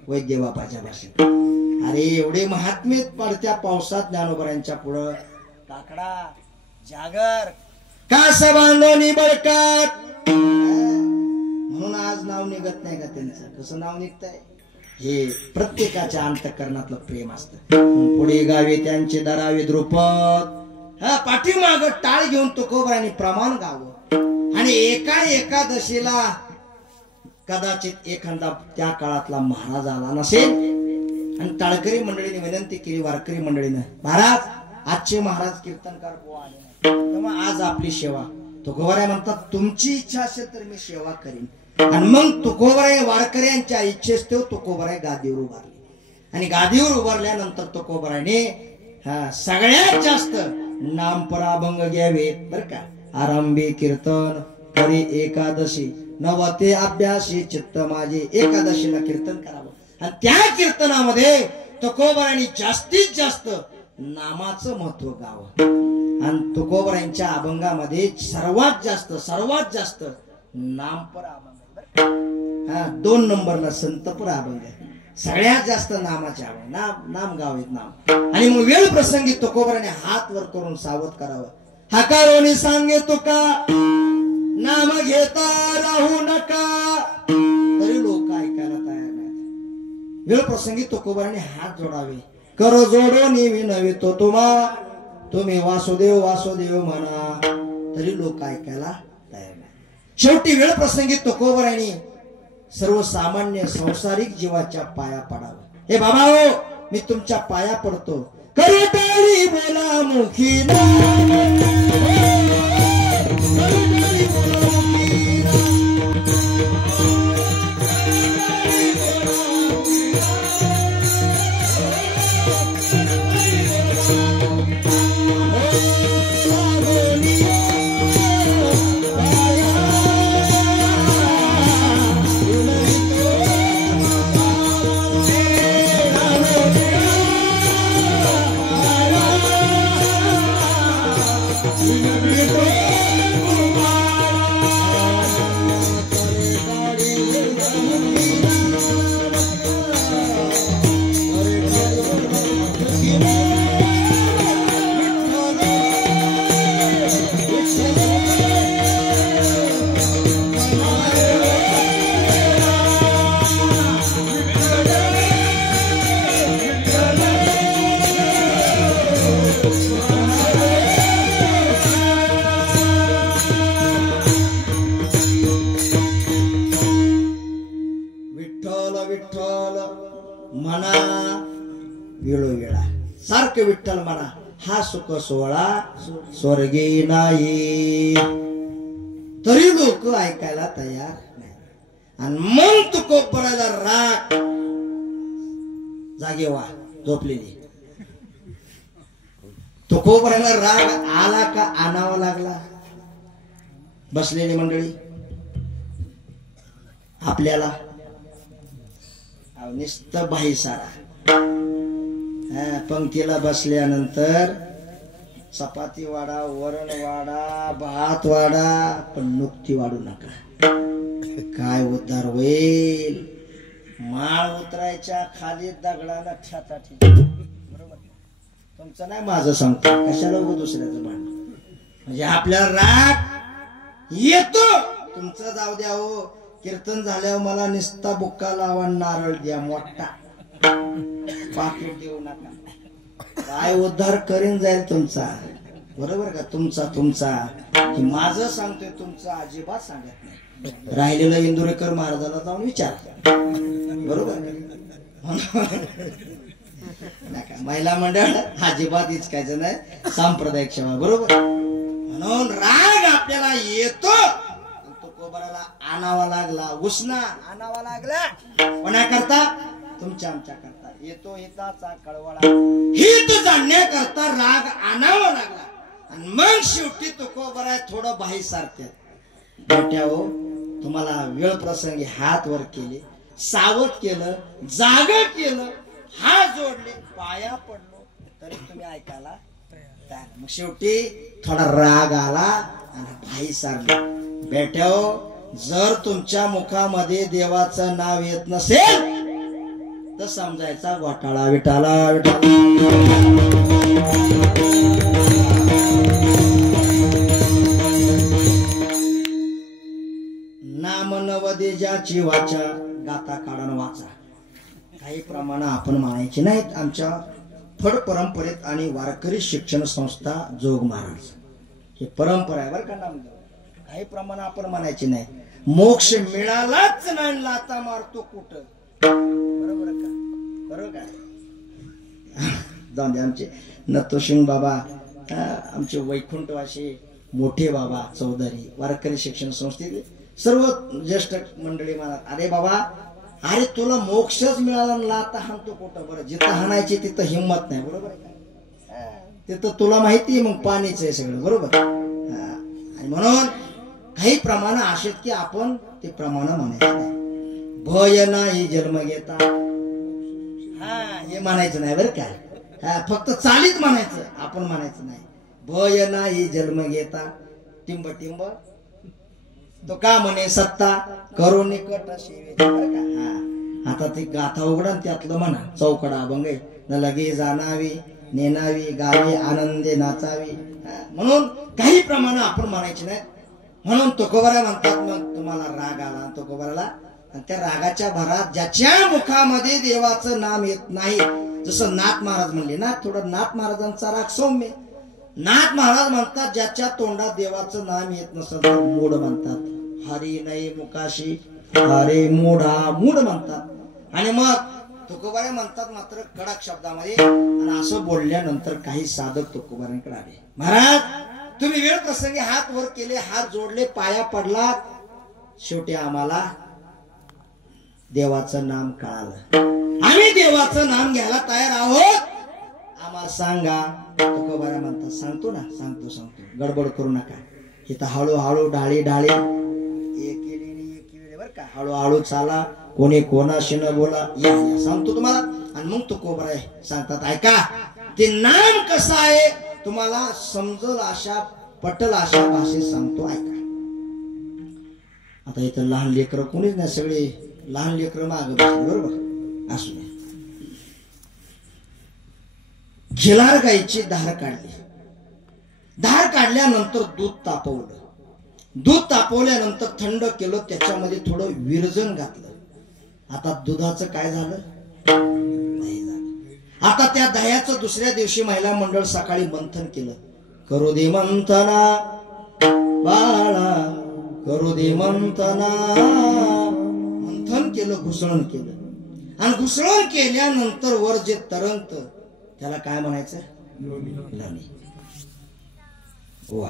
वैद्य बापाच्या भाषेत. अरे एवढे महात्मे पडत्या पावसात ज्ञानोबरांच्या पुढं काकडा जागर कास बांधोनी बळकाट. म्हणून आज नाव निघत नाही का त्यांचं. कसं नाव निघतंय हे प्रत्येकाच्या अंतःकरणातलं प्रेम असतं. पुढे गावे त्यांचे धरावे द्रुपद पाठीमाग टाळ घेऊन तुकोबराने प्रमाण गावं आणि एका एकादशीला कदाचित एखादा त्या काळातला महाराज आला नसेल आणि टाळकरी मंडळीने विनंती केली वारकरी मंडळीनं, महाराज आजचे महाराज कीर्तनकार बुवा आले नाही, तेव्हा आज आपली सेवा. तुकोबराय म्हणतात तुमची इच्छा असेल तर मी सेवा करीन. आणि मग तुकोबराय वारकऱ्यांच्या इच्छेस तो तुकोबराय गादीवर उभारले आणि गादीवर उभारल्यानंतर तुकोबरायने सगळ्यात जास्त नामपराभंग घ्यावे बर का. आरंभी कीर्तन करी एकादशी नवते अभ्यासी चित्त माझे. एकादशीला कीर्तन करावं आणि त्या कीर्तनामध्ये तुकोबरायांनी जास्तीत जास्त नामाचं महत्व गावं आणि तुकोबरायांच्या अभंगामध्ये सर्वात जास्त नामपर अभंग 2 नंबरला संतपर अभंग सगळ्यात जास्त नामाचे अभंग नाम गावेत नाम. आणि मग वेळ प्रसंगी तुकोबराने हात वर करून सावध करावं. हकारोनी सांगे तुका नाम घेता राहू नका. तरी लोक ऐकायला तयार नाही. वेळ प्रसंगी तुकोबराने हात जोडावे. कर जोडून विनवितो तुम्ही वासुदेव वासुदेव म्हणा. तरी लोक ऐकायला तयार नाही. शेवटी वेळ प्रसंगी तुकोबराने सर्वसामान्य संसारिक जीवाच्या पाया पडावं. हे बाबा हो, मी तुमच्या पाया पडतो. करताळी बोला मुखी सारखं विठ्ठल म्हणा. हा सुख सोहळा स्वर्गी नाही. तरी लोक ऐकायला तयार नाही. आणि मग तुकोबराला राग जागे वा झोपलेली. तुकोबराला राग आला का आणावा लागला. बसलेली मंडळी आपल्याला नुसतं बाई सारा पंक्तीला बसल्यानंतर चपाती वाढा वरण वाढा भात वाढा पण नुकती वाढू नका. काय उद्धार होईल. माळ उतरायच्या खाली दगडाला छाता बरोबर. तुमचं नाही माझं सांगतो. कशाला उगं दुसऱ्याचं भांडण. म्हणजे आपल्याला राग येतो. तुमचं जाऊ द्या हो. कीर्तन झाल्यावर मला निस्ता बुक्का लावा नारळ द्या मोठा. पाकिट देऊ नका. काय उद्धार करीन जाईल तुमचा बरोबर का. तुमचा की माझं सांगतोय तुमचं अजिबात सांगत नाही. राहिलेलं इंदुरेकर महाराजाला जाऊन विचार बरोबर. महिला मंडळ अजिबात इचकायचं नाही. सांप्रदायिक सेवा बरोबर. म्हणून राग आपल्याला येतो. तुकोबराला आणावा लागला. उष्णा आणावा लागला. कोणाकरता. तुमच्या आमच्या करता. येतो हिताचा कळवळा हित जाणण्याकरता राग आणावा लागला. आणि मग शेवटी तुकोबराय थोडं बाही सारत्यात. बेट्या हो, तुम्हाला वेळ प्रसंगी हात वर केले, सावध केलं, जाग केलं, हात जोडले, पाया पडलो, तरी तुम्ही ऐकायला तयार. मग शेवटी थोडा राग आला आणि बाही सारली. बेट्या हो, जर तुमच्या मुखामध्ये देवाचं नाव येत नसेल तर समजायचा घोटाळा विटाला विटाला. नाम नवदे ज्याची वाचा गाता काढण वाचा. काही प्रमाण आपण म्हणायचे नाहीत. आमच्या फड परंपरेत आणि वारकरी शिक्षण संस्था जोग महाराज हे परंपरा आहे बरं का नामदेव. काही प्रमाण आपण म्हणायचे नाही. मोक्ष मिळालाच नाही लाता मारतो कुठं. बरोबर का? बरोबर का? जाऊन दे. आमचे नतोशिंग बाबा आमचे वैकुंठवासी मोठे बाबा चौधरी वारकरी शिक्षण संस्थेचे सर्व ज्येष्ठ मंडळी म्हणतात, अरे बाबा, अरे तुला मोक्षच मिळाला लाता हाणतो कुठं. बरं, जिथं हाणायची तिथं हिंमत नाही. बरोबर आहे का? तिथं तुला माहिती आहे मग पाणीच आहे सगळं. बरोबर. आणि म्हणून काही प्रमाण असेल की आपण ते प्रमाण म्हणायचं नाही. भय नाही जन्म घेता हे म्हणायचं नाही बरं का. फक्त चालीत म्हणायचं, आपण म्हणायचं नाही. भय नाही जन्म घेता टिंब टिंब तो का म्हणे सत्ता करो निकट सेवेची. बरं का? आता ती गाथा उघडा त्यातलं म्हणा. चौकडा अभंग न लगे जाणावी नेनावी गावी आनंदे नाचावी. म्हणून काही प्रमाण आपण म्हणायचे नाही. म्हणून तुकोबारा म्हणतात मग तुम्हाला राग आला तुकोबाराला, आणि त्या रागाच्या भरात ज्याच्या मुखामध्ये देवाचं नाम येत नाही, जसं नाथ महाराज म्हणले ना, थोडं नाथ महाराजांचा राग सौम्य. नाथ महाराज म्हणतात ज्याच्या तोंडात देवाचं नाम येत नसेल तर मूढ म्हणतात. हरी नाही मुकाशी हरे मूढा मूढ म्हणतात. आणि मग तुकोबारे म्हणतात मात्र कडक शब्दामध्ये. आणि असं बोलल्यानंतर काही साधक तुकोबारांकडे आले. महाराज, तुम्ही वेळ प्रसंगी हात वर केले, हात जोडले, पाया पडलात, शेवटी आम्हाला देवाचं नाम कळालं, आम्ही देवाचं नाम घ्यायला तयार आहोत, आम्हाला सांगा. तुकोबारा म्हणतात सांगतो ना, सांगतो, गडबड करू नका. इथं हळूहळू डाळी बर का, हळूहळू चाला, कोणी कोणाशी न बोला, या सांगतो तुम्हाला. आणि मग तुकोबारा सांगतात ऐका, ते नाम कसं आहे तुम्हाला समजल अशा पटल अशा भाषेत सांगतो ऐका. आता इथं लहान लेकरं कोणीच नाही, सगळे लहान लेकरं मागे बसले. बरोबर. असू दे. खिलार गाईची धार काढली. धार काढल्यानंतर दूध तापवलं. दूध तापवल्यानंतर थंड केलं, त्याच्यामध्ये थोडं विरजण घातलं. आता दुधाचं काय झालं? नाही झालं. आता त्या दह्याचं दुसऱ्या दिवशी महिला मंडळ सकाळी मंथन केलं. करू दे मंथना बाळा, करू दे मंथना. मंथन केलं, घुसळण केलं. आणि घुसळण केल्यानंतर वर जे तरंगत त्याला काय म्हणायचं? लोणी. वा.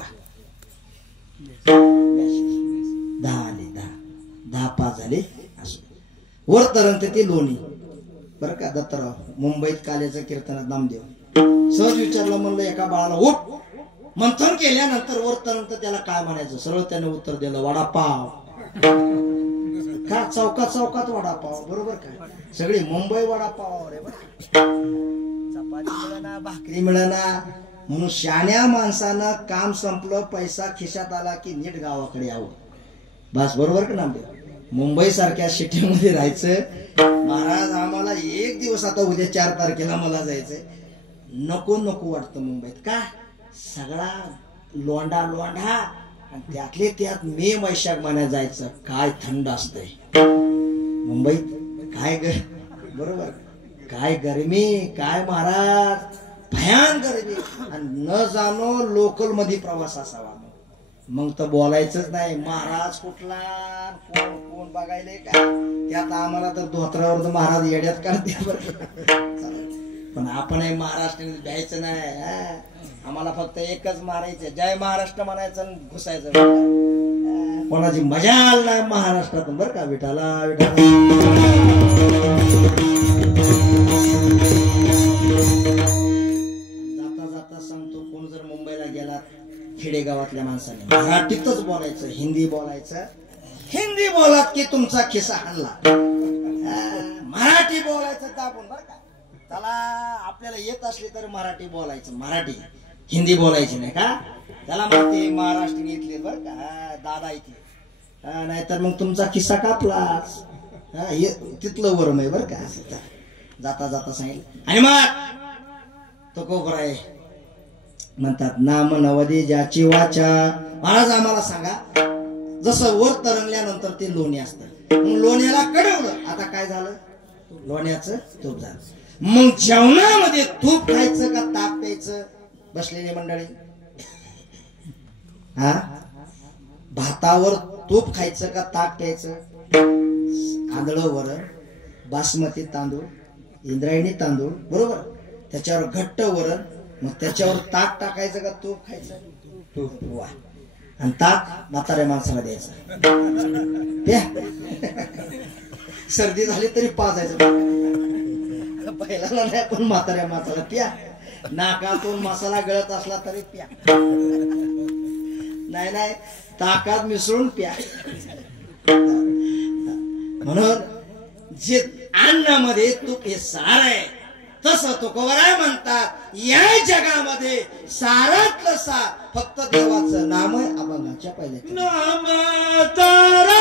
10 आले, 10 5 झाले. वर तरंगते ते लोणी. बरं का दत्तराव मुंबईत काल्याचं कीर्तनात नामदेव सहज विचारलं, म्हणलं एका बाळाला उठ. मंथन केल्यानंतर वर तरंगत त्याला काय म्हणायचं? सरळ त्याने उत्तर दिलं, वडापाव. का चौकात वडापाव. बरोबर का? सगळी मुंबई वडापाव रे. चपाती मिळेना, भाकरी मिळेना. म्हणून शाण्या माणसानं काम संपलं, पैसा खिशात आला की नीट गावाकडे यावं. बस. बरोबर का नामदेव? मुंबई सारख्या सिटीमध्ये राहायचं. महाराज आम्हाला एक दिवस, आता उद्या 4 तारखेला मला जायचंय, नको वाटतं मुंबईत. का? सगळा लोंढा आणि त्यातले त्यात मे वैशाख महिन्यात जायचं. काय थंड असतंय मुंबईत. काय बरोबर, काय गरमी, काय महाराज भयान गरमी. आणि न जाणो लोकल मध्ये प्रवास असावा, मग तर बोलायचंच नाही. महाराज कुठला कोण बघायले का? त्यात आम्हाला तर धोत्रावर तर महाराज येड्यात काढते. पण आपण महाराष्ट्राने द्यायचं नाही. आम्हाला फक्त एकच मारायचं, जय महाराष्ट्र म्हणायचं आणि घुसायचं. कोणाची मजा आली नाही महाराष्ट्रातून. बरं का? विठाला विठाला. जाता सांगतो, कोण जर मुंबईला गेला खेडेगावातल्या माणसाने मराठीतच बोलायचं, हिंदी बोलायचं. हिंदी बोलात की तुमचा खिसा हाणला. मराठी बोलायचं दाबून. बरं का? त्याला आपल्याला येत असली तर मराठी बोलायचं, मराठी. हिंदी बोलायची नाही का? त्याला माहिती महाराष्ट्र घेतले. बरं का? दादा इथे. नाहीतर मग तुमचा खिस्सा कापलाच. तिथलं वरम आहे. बरं का? जाता सांगितलं. आणि मग तो कोपराय म्हणतात, नाम नवदी ज्याची वाचा. महाराज आम्हाला सांगा, जसं वर तरंगल्यानंतर ते लोणी असतं, मग लोण्याला कडवलं. आता काय झालं? लोण्याचं तूप झालं. मग जेवणामध्ये तूप खायचं का ताक प्यायचं? बसलेली मंडळी, हा, भातावर तूप खायचं का ताक प्यायचं? आंधळं वरण, बासमती तांदूळ, इंद्रायणी तांदूळ, बरोबर, त्याच्यावर घट्ट वरण, मग त्याच्यावर ताक टाकायचं का तूप खायचं? तूप. वा. आणि ताक म्हाताऱ्या माणसाला द्यायचं, प्या. सर्दी झाली तरी पाजायचं, पहिला नाही पण म्हाताऱ्या माणसाला प्या. नाकातून मसाला गळत असला तरी प्या, नाही नाही ताकात मिसळून प्या. म्हणून जे अन्नामध्ये तूप हे सार आहे, तसं तुकोबराय म्हणतात या जगामध्ये सारातलं सार फक्त देवाचं नाम आहे. अभंगाच्या पहिल्या नाम तारा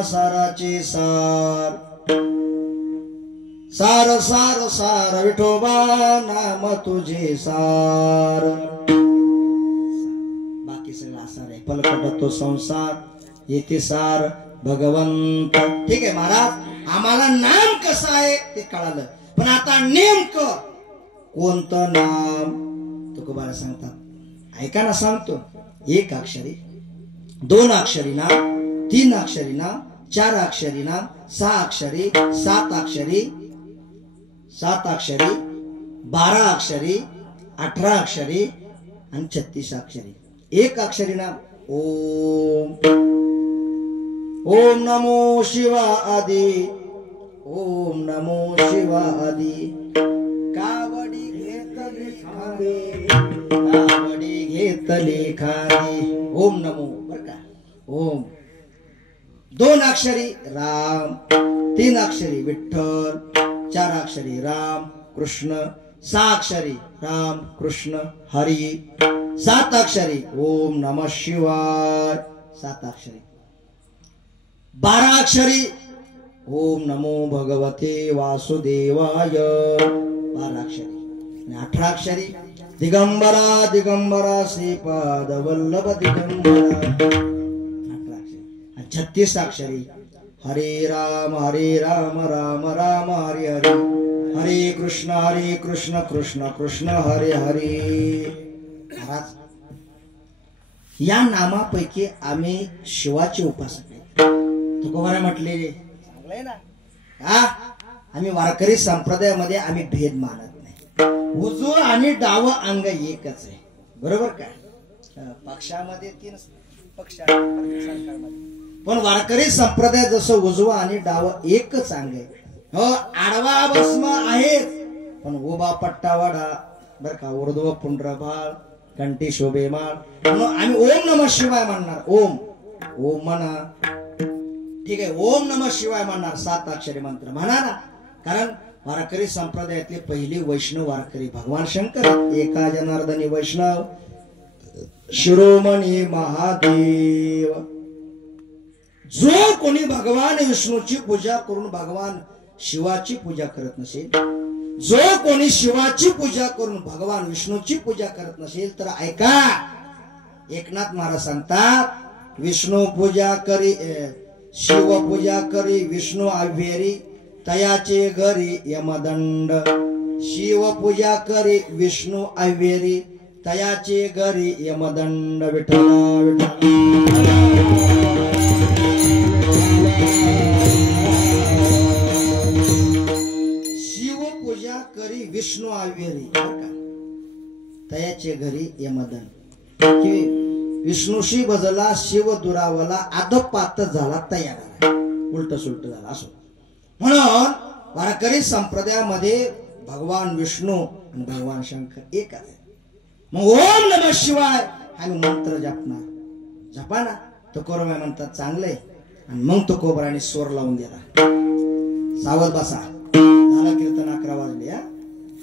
साराचे सार, सार सार सार विठोबा नाम तुझे सार. बाकी सगळं सार आहे. पलकट तो संसार येथे सार भगवंत. ठीक आहे महाराज, आम्हाला नाम कसं आहे ते कळालं, पण आता नेमकं कोणतं नाम तुकोबाला सांगतात. ऐका ना, सांगतो. एक अक्षरी, दोन अक्षरी नाम, तीन अक्षरी नाम, चार अक्षरी नाम, सहा अक्षरी, सात अक्षरी, 12 अक्षरी, 18 अक्षरी आणि 36 अक्षरी. एक अक्षरी नाम ओम. ओम नमो शिवाय, ओम नमो शिवाय. कावडी घेतली खांदे, कावडी घेतली खांदे. ओम नमो, बर का, ओम. दोन अक्षरी राम, तीन अक्षरी विठ्ठल, 4 अक्षरी राम कृष्ण, 6 अक्षरी राम कृष्ण हरी, 7 अक्षरी ओम नमः शिवाय, 7 अक्षरी. 12 अक्षरी ओम नमो भगवते वासुदेवाय, 12 अक्षरी. 18 अक्षरी दिगंबरा दिगंबरा श्रीपाद वल्लभ दिगंबरा, 36 अक्षरी हरे राम राम राम हरे हरे, हरे कृष्ण कृष्ण कृष्ण हरे हरे. महाराज या नामापैकी आम्ही शिवाचे उपासक आहे. तुकोबारा म्हटले चांगलंय ना. हा आम्ही वारकरी संप्रदायामध्ये आम्ही भेद मानत नाही. उजवं आणि डावं अंग एकच आहे. बरोबर काय? पक्षामध्ये 3 पक्ष पण वारकरी संप्रदाय जसं उजवं आणि डावं एकच अंग आहे. हो आडवा भस्म आहे पण उभा पट्टावाडा बर का. ऊर्ध्व पुंड्रभाळ कंठी शोभेमाळ म्हणून आम्ही ओम नमः शिवाय म्हणणार. ओम ओम म्हणा. ठीक आहे. ओम नमः शिवाय म्हणणार. 7 अक्षरी मंत्र म्हणा ना. कारण वारकरी संप्रदायातले पहिली वैष्णव वारकरी भगवान शंकर. एका जनार्दनी वैष्णव शिरोमणी महादेव. जो कोणी भगवान विष्णूची पूजा करून भगवान शिवाची पूजा करत नसेल, जो कोणी शिवाची पूजा करून भगवान विष्णूची पूजा करत नसेल तर ऐका, एकनाथ महाराज सांगतात विष्णू पूजा करी शिव पूजा करी विष्णू आव्हेरी तयाचे घरी यमदंड. शिव पूजा करी विष्णू आव्हेरी तयाचे घरी यमदंड. विठ्ठला विठ्ठला. शिव पूजा करी विष्णू आव्हेरी तयाचे घरी यमदंड. विष्णूशी बजला शिव दुरावला आदपात झाला तयार. उलट सुलट झाला असो. म्हणून वारकरी संप्रदायामध्ये भगवान विष्णू आणि भगवान शंकर एक आहे. मग ओम नमः शिवाय आम्ही मंत्र जपणार. जपा ना. तुकोबारा म्हणतात चांगलंय. आणि मग तुकोबाराने स्वर लावून दिला. सावध बसा. झाला कीर्तन 11 वाजले.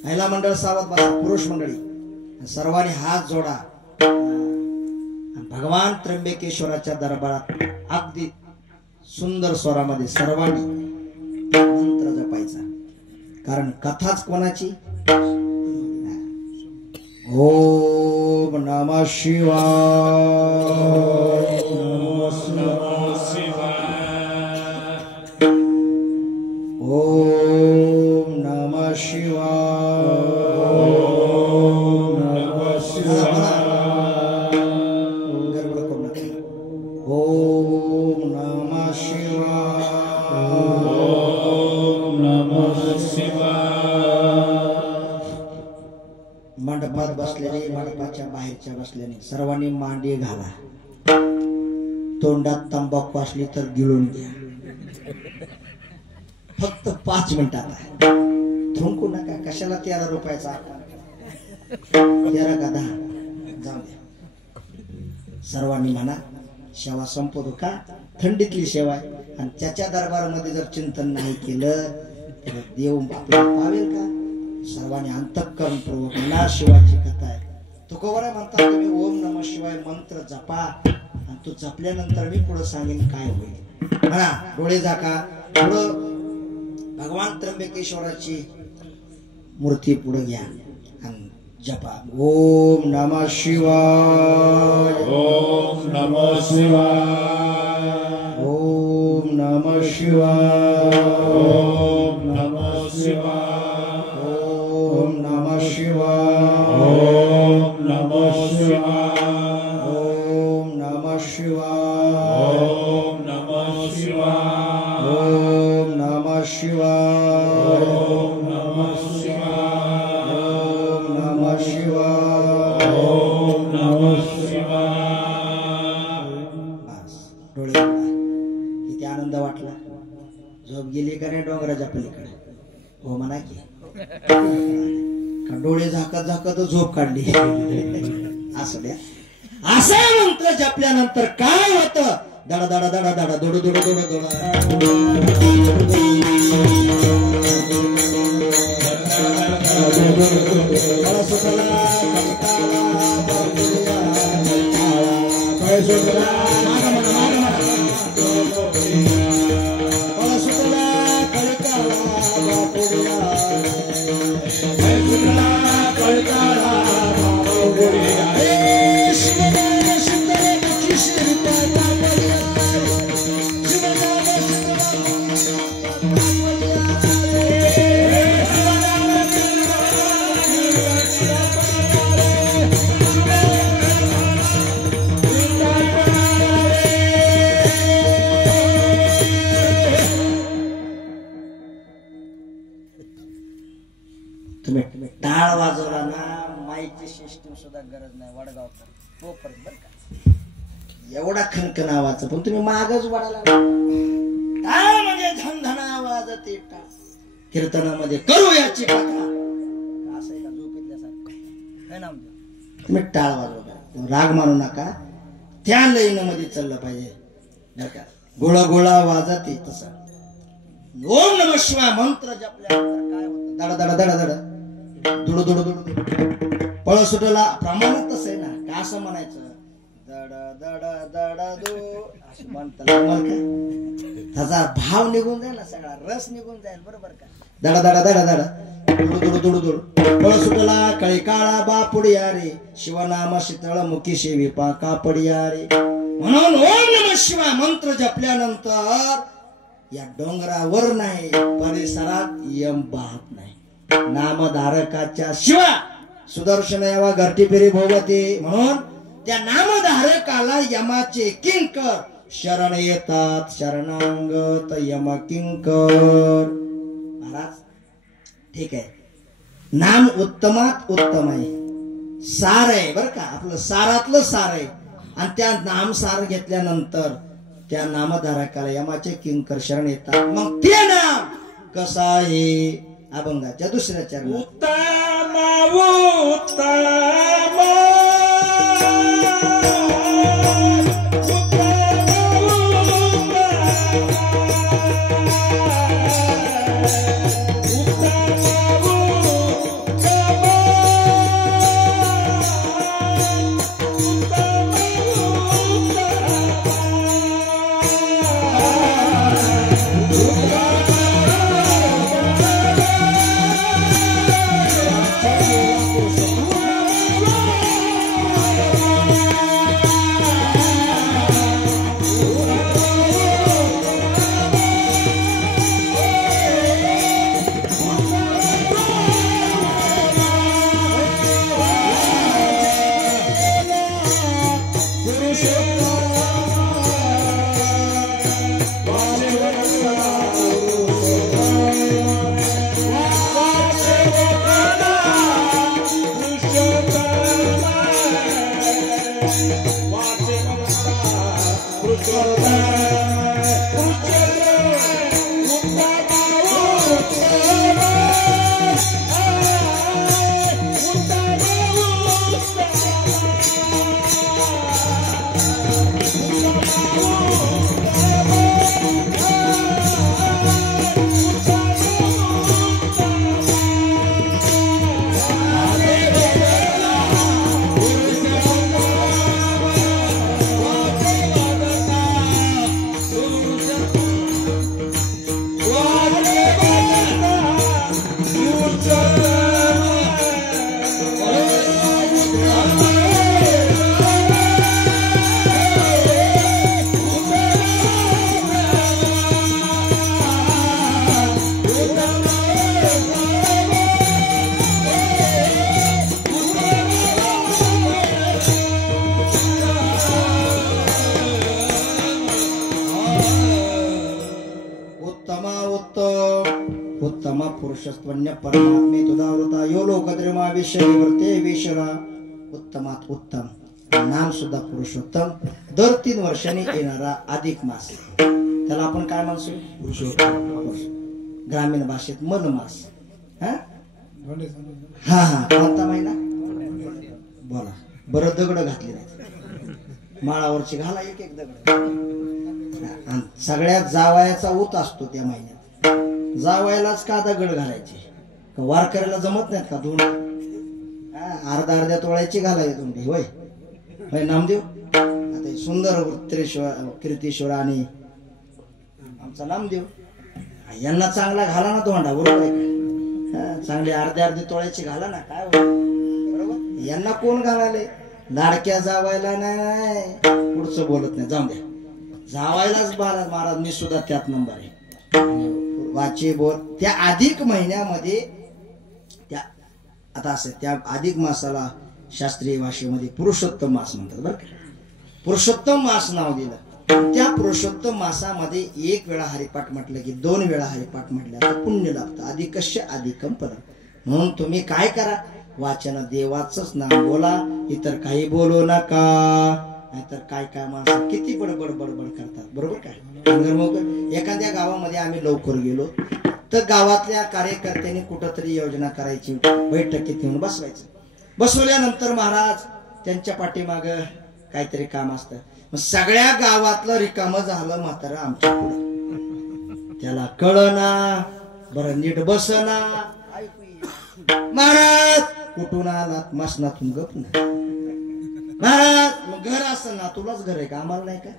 महिला मंडळ सावध बसा. पुरुष मंडळी सर्वांनी हात जोडा. भगवान त्र्यंबकेश्वराच्या दरबारात अगदी सुंदर स्वरामध्ये सर्वांनी मंत्र जपायचा. कारण कथाच कोणाची. ओम नमः शिवाय. ओम नमः शिवाय. गडबड करू नका. ओम नमः शिवाय. मंडपात बसलेले मंडपाच्या बाहेरच्या बसल्याने सर्वांनी मांडी घाला. तोंडात तंबाखू असली तर गिळून घ्या. फक्त 5 मिनिटात. थुंकू नका. कशाला 13 रुपयाचा 13 का 10 जाऊ द्या. सर्वांनी म्हणा सेवा संपवतो का. थंडीतली सेवा आहे. आणि त्याच्या दरबारामध्ये जर चिंतन नाही केलं तर देव आपल्याला पावेल का. सर्वांनी अंतःकरणपूर्वक ना शिवाची कथा आहे. तुकोबारा म्हणतात तुम्ही ओम नमः शिवाय मंत्र जपा. आणि तो जपल्यानंतर मी पुढे सांगेन काय होईल. म्हणा डोळे झाका. पुढं भगवान त्र्यंबकेश्वराची मूर्ती पुढे घ्या आणि जपा. ओम नमः शिवाय. ओम नमः शिवाय. ओम नमः शिवाय. ओम नमः शिवाय. ओम नमः शिवाय. ओम नमः शिवाय. ओम नमः शिवाय. ओम नमः शिवाय. ओम नमः शिवाय. ओम नमः शिवाय. ओम नमः शिवाय. ओम नमः शिवाय. बस डोळे उघडा. किती आनंद वाटला. झोप गेली का नाही डोंगराच्या पलीकडे. हो म्हणा की. डोळे झाकत झाकत झोप काढली. असं द्या. असा मंत्र जपल्यानंतर काय होतं. दडा दडा दडा दडा दोड दोड दोड टाळ वाजवला ना माईची सिस्टीम सुद्धा गरज नाही वडगावकर तो परत बर का एवढा खणखण आवाज पण तुम्ही मागच वाढायला टाळ म्हणजे धनधन आवाज ते टाळ कीर्तनामध्ये करू याची कथा असं आहे का झोपेतल्यासारखं काय नाम तुम्ही टाळ वाजवा राग मानू नका त्या लयीन मध्ये चाललं पाहिजे बरं का गोळा गोळा वाजते तसा ओम नमः शिवाय मंत्र जपल्यानंतर काय होतं दडा दडा दडा दडा दुडू दुडू दुडू पळ सुटला प्रमाणात तसं आहे ना का असं म्हणायचं दडा दडा दडा दो असं म्हणतात मला काय त्याचा भाव निघून जाईल ना सगळा रस निघून जाईल बरोबर का दडा दडा दडा दडा दुडू दुडू दुडू दुडू पळ सुटला कळी काळा बापुडिया रे शिवनाम शीतळ मुखी शेवी पाका पडिया रे म्हणून ओम नमः शिवाय मंत्र जपल्यानंतर या डोंगरावर नाही परिसरात यम पाहत नाही नामधारकाच्या शिवा सुदर्शन यावा घरटी फेरी भोवते म्हणून त्या नामधारकाला यमाचे किंकर शरण येतात शरणांगत यम किंकर महाराज ठीक आहे नाम उत्तमात उत्तम आहे सार आहे बर का आपलं सारातलं सार आहे आणि त्या नाम सार घेतल्यानंतर त्या नामधारकाला यमाचे किंकर शरण येतात मग ते नाम कसं आहे अभंगाच्या दुसऱ्या चरणात उत्तम उत्तमा पुरुषस्त्वन्य परमात्मे तुदावृता यो लोकद्रिमा विषयवर्ते विशरा उत्तमात उत्तम नाम सुद्धा पुरुषोत्तम दर 3 वर्षांनी येणारा अधिक मास त्याला आपण काय म्हणतो पुरुषोत्तम ग्रामीण भाषेत मन मास हा हा कोणता महिना बोला बरं दगड घातले नाही माळावरची घाला एक एक दगड सगळ्यात जावयाचा ऊत असतो त्या महिन्यात जावयालाच का दगड घालायचे वारकऱ्याला जमत नाहीत का धुणं अर्ध्या तोळ्याची घालाय तुम्ही होय होय नामदेव आता सुंदर कीर्तीश्वर आणि आमचा नामदेव यांना चांगला घाला ना धोंडा बरोबर आहे का चांगली अर्ध्या तोळ्याची घाला ना काय बरोबर यांना कोण घालाले लाडक्या जावायला नाही पुढचं बोलत नाही जाऊन द्या जावायलाच महाराज मी सुद्धा त्यात नंबर आहे वाचे बोल त्या अधिक महिन्यामध्ये त्या आता असं त्या अधिक मासाला शास्त्रीय भाषेमध्ये पुरुषोत्तम मास म्हणतात बरं का पुरुषोत्तम मास नाव दिलं त्या पुरुषोत्तम मासामध्ये 1 वेळा हरिपाठ म्हटलं की 2 वेळा हरिपाठ म्हटलं तर पुण्य लाभतं अधिकस्य अधिकम पदम म्हणून तुम्ही काय करा वाचन देवाचंच नाम बोला, इतर काही बोलू नका. नाहीतर काय काय माणसं किती बडबड बडबड करतात, बरोबर काय. एखाद्या गावामध्ये आम्ही लवकर गेलो तर गावातल्या कार्यकर्त्यांनी कुठंतरी योजना करायची, बैठकीत येऊन बसवायचं. बसवल्यानंतर महाराज त्यांच्या पाठीमाग काहीतरी काम असतं. मग सगळ्या गावातलं रिकामं झालं मात्र आमच्या पुढे. त्याला कळना, बरं नीट बसना. महाराज कुठून आलात? मसनातून. गप ना महाराज, मग घर असं ना, तुलाच घर आहे का, आम्हाला नाही का?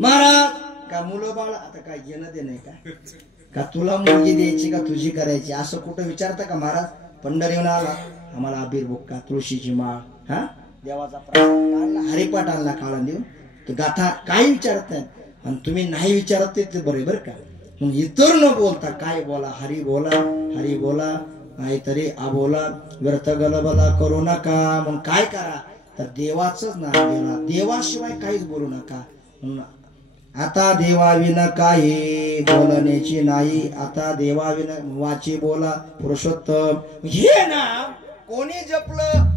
महाराज का मुलं बाळ आता काय घेणं दे नाही का तुला मुलगी द्यायची का तुझी करायची, असं कुठं विचारता का महाराज? पंढरीहून आला, आम्हाला अबीर बुक्का, तुळशीची माळ, हा देवाचा प्रसाद, हरिपाठ आणला काळा देऊन, तर गाथा काही विचारत नाही. आणि तुम्ही नाही विचारत ते बरोबर का. मग इतर न बोलता काय बोला, हरी बोला, हरी बोला, नाहीतरी बोला, व्यर्थ गलबला करू नका. मग काय करा तर देवाचंच नाव गेला, देवाशिवाय काहीच बोलू नका. आता देवाविना काही बोलण्याची नाही, आता देवाविना वाची बोला पुरुषोत्तम. हे नाम कोणी जपलं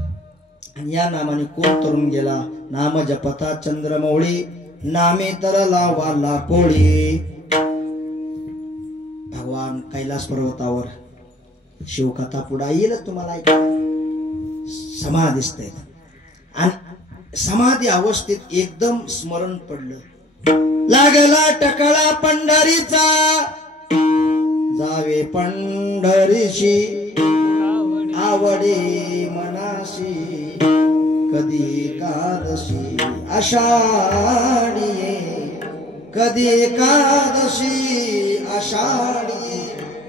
आणि या नामाने कोण तरुण गेला. नाम जपता चंद्रमौळी, नामे तर लावाला कोळी. भगवान कैलास पर्वतावर शिवकथा पुढे येईल तुम्हाला ऐका. समाधीस्थ आहेत आणि समाधी अवस्थेत एकदम स्मरण पडलं. लागला टकळा पंढरीचा, जावे पंढरीशी, आवडे मनाशी, कधी एकादशी आषाढी, कधी एकादशी आषाढी,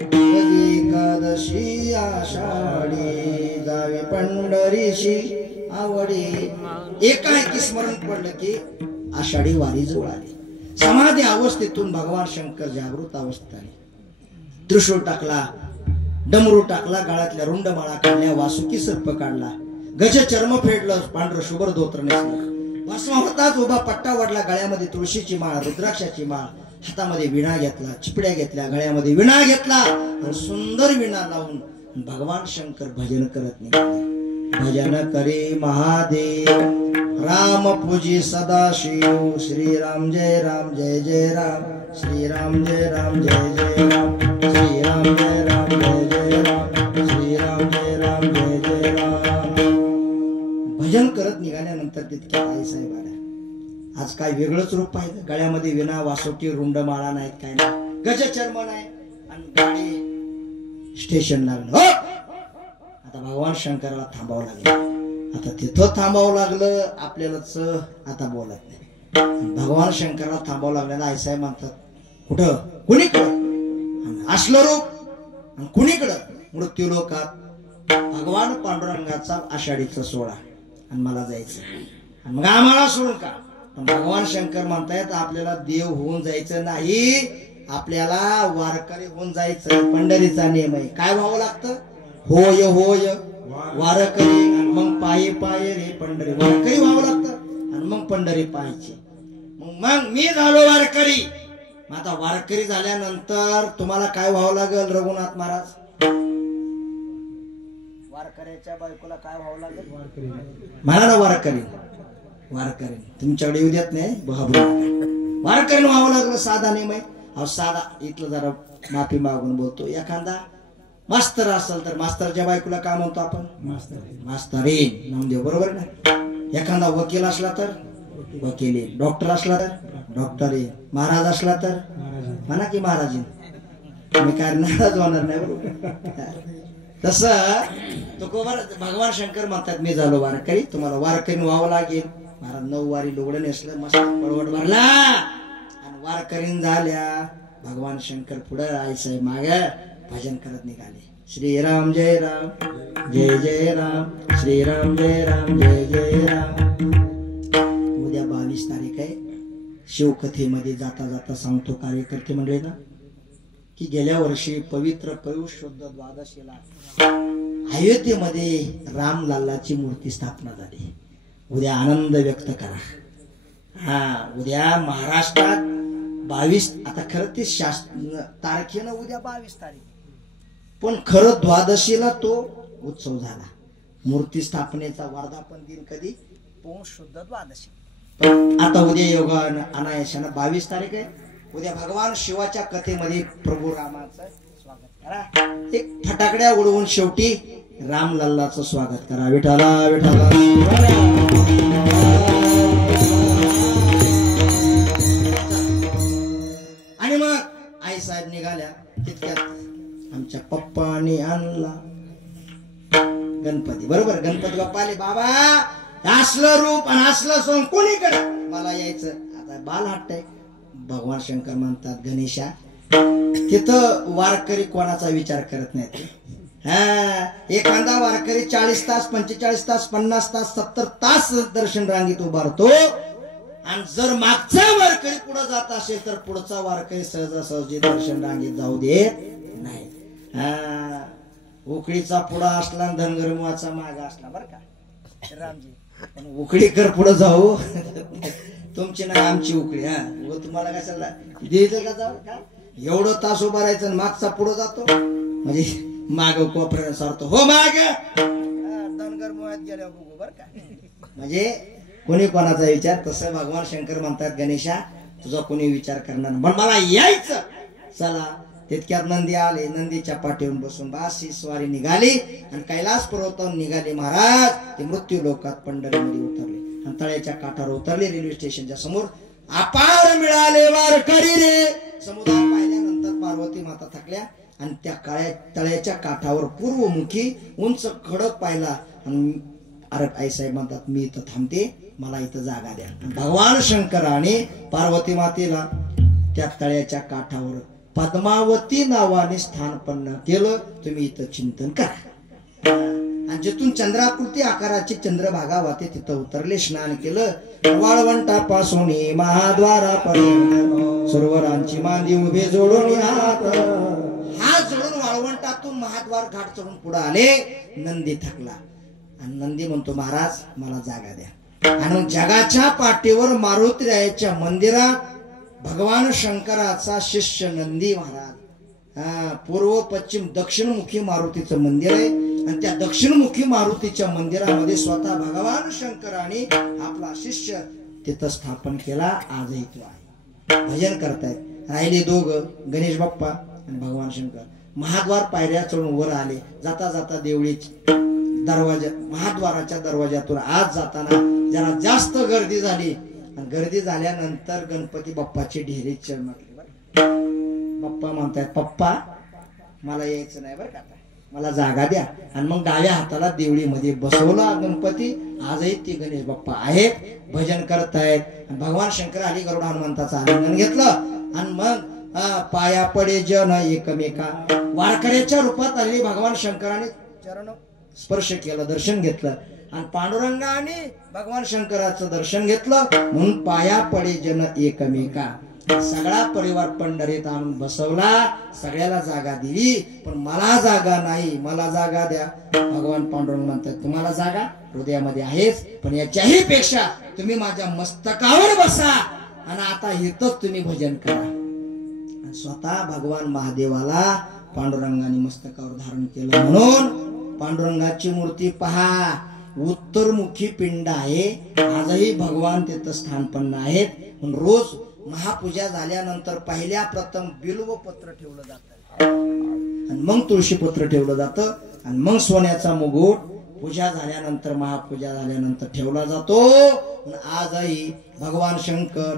कधी एकादशी आषाढी, जावे पंढरीशी आवडे. एकाएकी स्मरण पडलं की आषाढी वारी जवळ आली. समाधी अवस्थेतून भगवान शंकर जागृत अवस्थेत आले. त्रिशूळ टाकला, डमरू टाकला, गळ्यातल्या रुंड माळा काढल्या, वासुकी सर्प काढला, गज चर्म फेडलं, पांढरं शुभ्र धोत्र नेसलं, भस्म होताच उभा पट्टा वडला, गळ्यामध्ये तुळशीची माळ, रुद्राक्षाची माळ, हातामध्ये विणा घेतला, चिपड्या घेतल्या, गळ्यामध्ये विणा घेतला आणि सुंदर विणा लावून भगवान शंकर भजन करत निघाले. भजन करे महादेव, राम पूजी सदाशिव, श्रीराम जय राम जय जय राम, श्रीराम जय राम जय जय राम, श्रीराम जय राम जय जय राम, श्रीराम जय राम जय जय राम. भजन करत निघाल्यानंतर तितक्या आईसाहेब आल्या. आज काय वेगळंच रूप पाहिजे. गळ्यामध्ये विना, वासोटी, रुंड माळा नाहीत, काय नाही, गज चर्म नाही आणि गाडी स्टेशन लागलं. आता भगवान शंकराला थांबावं लागलं. आता तिथं थांबावं लागलं आपल्यालाच, आता बोलत नाही. भगवान शंकराला थांबावं लागल्याला आईसाहेब म्हणतात, कुठं? कुणीकडं? असलं रूप कुणीकडं? मृत्यू लोकात भगवान पांडुरंगाचा आषाढीचा सोहळा आणि मला जायचं. आणि मग आम्हाला सोडून का? पण भगवान शंकर म्हणतायत आपल्याला देव होऊन जायचं नाही, आपल्याला वारकरी होऊन जायचं. पंढरीचा नियम आहे. काय व्हावं लागतं? होय होय वारकरी, आणि मग पायी पायी रे पंढरी. वारकरी व्हावं लागतं आणि मग पंढरी पाहायची. मग मी झालो वारकरी. आता वारकरी झाल्यानंतर तुम्हाला काय व्हावं लागेल रघुनाथ महाराज? वारकऱ्याच्या बायकोला काय व्हावं लागेल? म्हणा ना वारकरी. वारकरी तुमच्याकडे येऊ देत नाही, वारकरी व्हावं लागलं. साधा नियम आहे. अहो साधा, इथलं जरा माफी मागून बोलतो. एखादा मास्तर असेल तर मास्तरच्या बायकोला काय म्हणतो आपण? मास्तरीन. नामदेव, बरोबर ना? एखादा वकील असला तर वकिली, डॉक्टर असला तर डॉक्टरी, महाराज असला तर म्हणा की महाराजी. तुम्ही काय नाराज होणार नाही, बरोबर? तसं तुकोबर भगवान शंकर म्हणतात मी झालो वारकरी, तुम्हाला वारकरी व्हावं लागेल. महाराज 9 वारी लुगडं नेसलं, मस्त पळवट भरला आणि वारकरीन झाल्या. भगवान शंकर पुढे आईसाहेब माग भजन करत निघाले. श्रीराम जय राम जय जय राम, श्रीराम जय राम जय जय राम. उद्या 22 तारीख आहे. शिवकथेमध्ये जाता जाता सांगतो कार्यकर्ते मंडळी ना, की गेल्या वर्षी पवित्र पौष शुद्ध द्वादशीला अयोध्येमध्ये रामलालाची मूर्ती स्थापना झाली. उद्या आनंद व्यक्त करा. हा, उद्या महाराष्ट्रात 22, आता खरं ते शास्त्र तारखेनं उद्या 22 तारीख, पण खरं द्वादशीला तो उत्सव झाला. मूर्ती स्थापनेचा वर्धापन दिन कधी पौष शुद्ध द्वादशी. आता उद्या योगा अनायाशानं 22 तारीख आहे. उद्या भगवान शिवाच्या कथेमध्ये प्रभू रामाचं स्वागत करा. एक फटाकड्या उडवून शेवटी रामलल्लाचं स्वागत करा. विठाला विठाला. आणि मग आई साहेब निघाल्या. तितक्यात आमच्या पप्पाने आणला गणपती. बरोबर, गणपती बाप्पा आले. बाबा असलं रूप आणि असलं सोंग कोणीकडे, मला यायचं. आता बाल हट्ट आहे. भगवान शंकर म्हणतात गणेशा, तिथं वारकरी कोणाचा विचार करत नाहीत. एखादा वारकरी 40 तास 45 तास 50 तास 70 तास दर्शन रांगेत उभारतो. आणि जर मागचा वारकरी पुढे जात असेल तर पुढचा वारकरी सहजासहजी दर्शन रांगेत जाऊ देत नाही. उकडीचा पुढा असला आणि धनगरमुळाचा माग असला. बरं का रामजी, पण उकडीकर पुढे जाऊ तुमची नाही आमची उकडी. तुम्हाला कशाला द्यायचं का जाऊ का? एवढं तास उभा राहायचं मागचा पुढे जातो म्हणजे माग कोपऱ्याने सारतो. हो माग धनगर मुळात गेल्या बघू. बरं का, म्हणजे कोणी कोणाचा विचार. तसं भगवान शंकर म्हणतात गणेशा, तुझा कोणी विचार करणार पण मला यायचं. चला. तितक्यात नंदी आले. नंदीच्या पाठीवर बसून बासी स्वारी निघाली आणि कैलास पर्वतावर निघाले महाराज. ते मृत्यू लोकात पंढरीमध्ये उतरले आणि तळ्याच्या काठावर उतरले. रेल्वे स्टेशनच्या समोर अपार मिळाले वारकरी रे. समुद्र पाहिल्यानंतर पार्वती माता थकल्या आणि त्या काळ्या तळ्याच्या काठावर पूर्वमुखी उंच खडक पाहिला. आणि अरे आई साहेब म्हणतात मी इथं थांबते, मला इथं जागा द्या. भगवान शंकराने पार्वती मातेला त्या तळ्याच्या काठावर पद्मावती नावाने स्थानपन्न केलं. तुम्ही इथं चिंतन करा. आणि जिथून चंद्राकृती आकाराची चंद्रभागा वाहते तिथं उतरले. स्नान केलं. वाळवंटापासून महाद्वारापर्यंत सरोवरांची मांदी उभे जोडून हात जोडून वाळवंटातून महाद्वार घाट चढून पुढे आले. नंदी थकला आणि नंदी म्हणतो महाराज मला जागा द्या. आणि जगाच्या पाठीवर मारुतीरायाच्या मंदिरात भगवान शंकराचा शिष्य नंदी महाराज, पूर्व पश्चिम दक्षिणमुखी मारुतीचं मंदिर आहे. आणि त्या दक्षिणमुखी मारुतीच्या मंदिरामध्ये स्वतः भगवान शंकराने आपला शिष्य तिथं स्थापन केला. आजही तो आहे. भजन करतायत. राहिले दोघं, गणेश बाप्पा आणि भगवान शंकर. महाद्वार पायऱ्या चढून वर आले. जाता जाता देवळी दरवाजा महाद्वाराच्या दरवाजातून आज जाताना जरा जास्त गर्दी झाली. गर्दी झाल्यानंतर गणपती बाप्पाची ढेरी चढली. बाप्पा म्हणतायत पप्पा मला यायचं नाही बरं का, मला जागा द्या. आणि मग डाव्या हाताला देवळीमध्ये बसवला गणपती. आजही ती गणेश बाप्पा आहेत. भजन करतायत. भगवान शंकर आली गरुड हनुमंताचं आलिंगन घेतलं आणि मग पाया पडे जन एकमेका. वारकऱ्याच्या रूपात आलेली भगवान शंकराने चरण स्पर्श केलं, दर्शन घेतलं. आणि पांडुरंगाने भगवान शंकराचं दर्शन घेतलं म्हणून पाया पडे जन एकमेका. सगळा परिवार पंढरीत आणून बसवला. सगळ्याला जागा दिली. पण मला जागा नाही, मला जागा द्या. भगवान पांडुरंग म्हणतात तुम्हाला जागा हृदयामध्ये आहेच, पण याच्याही पेक्षा तुम्ही माझ्या मस्तकावर बसा आणि आता इथंच तुम्ही भजन करा. स्वतः भगवान महादेवाला पांडुरंगाने मस्तकावर धारण केलं. म्हणून पांडुरंगाची मूर्ती पहा, उत्तरमुखी पिंड आहे. आजही भगवान तिथं स्थानपन्न आहेत. पण रोज महापूजा झाल्यानंतर पहिल्या प्रथम बिल्वपत्र ठेवलं जातं आणि मग तुळशीपत्र ठेवलं जातं आणि मग सोन्याचा मुकुट पूजा झाल्यानंतर महापूजा झाल्यानंतर ठेवला जातो. आजही भगवान शंकर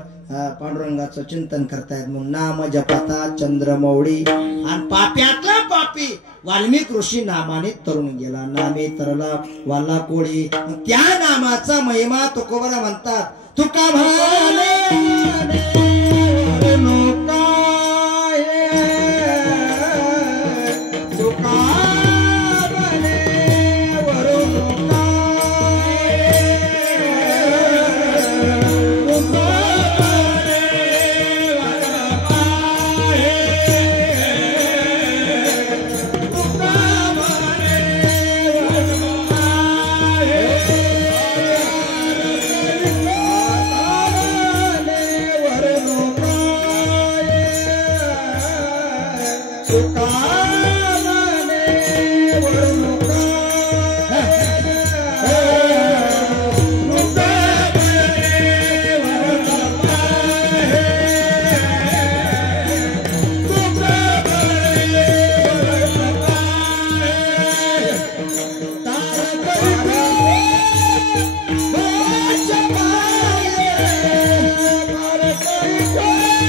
पांडुरंगाचं चिंतन करतायत म्हणून नाम जपता चंद्रमौळी. आणि पाप्यातला पापी वाल्मिक ऋषी नामाने तरुण गेला. नामे तरला वाला कोळी. त्या नामाचा महिमा तुकोबरा म्हणतात. तुका भाले Hare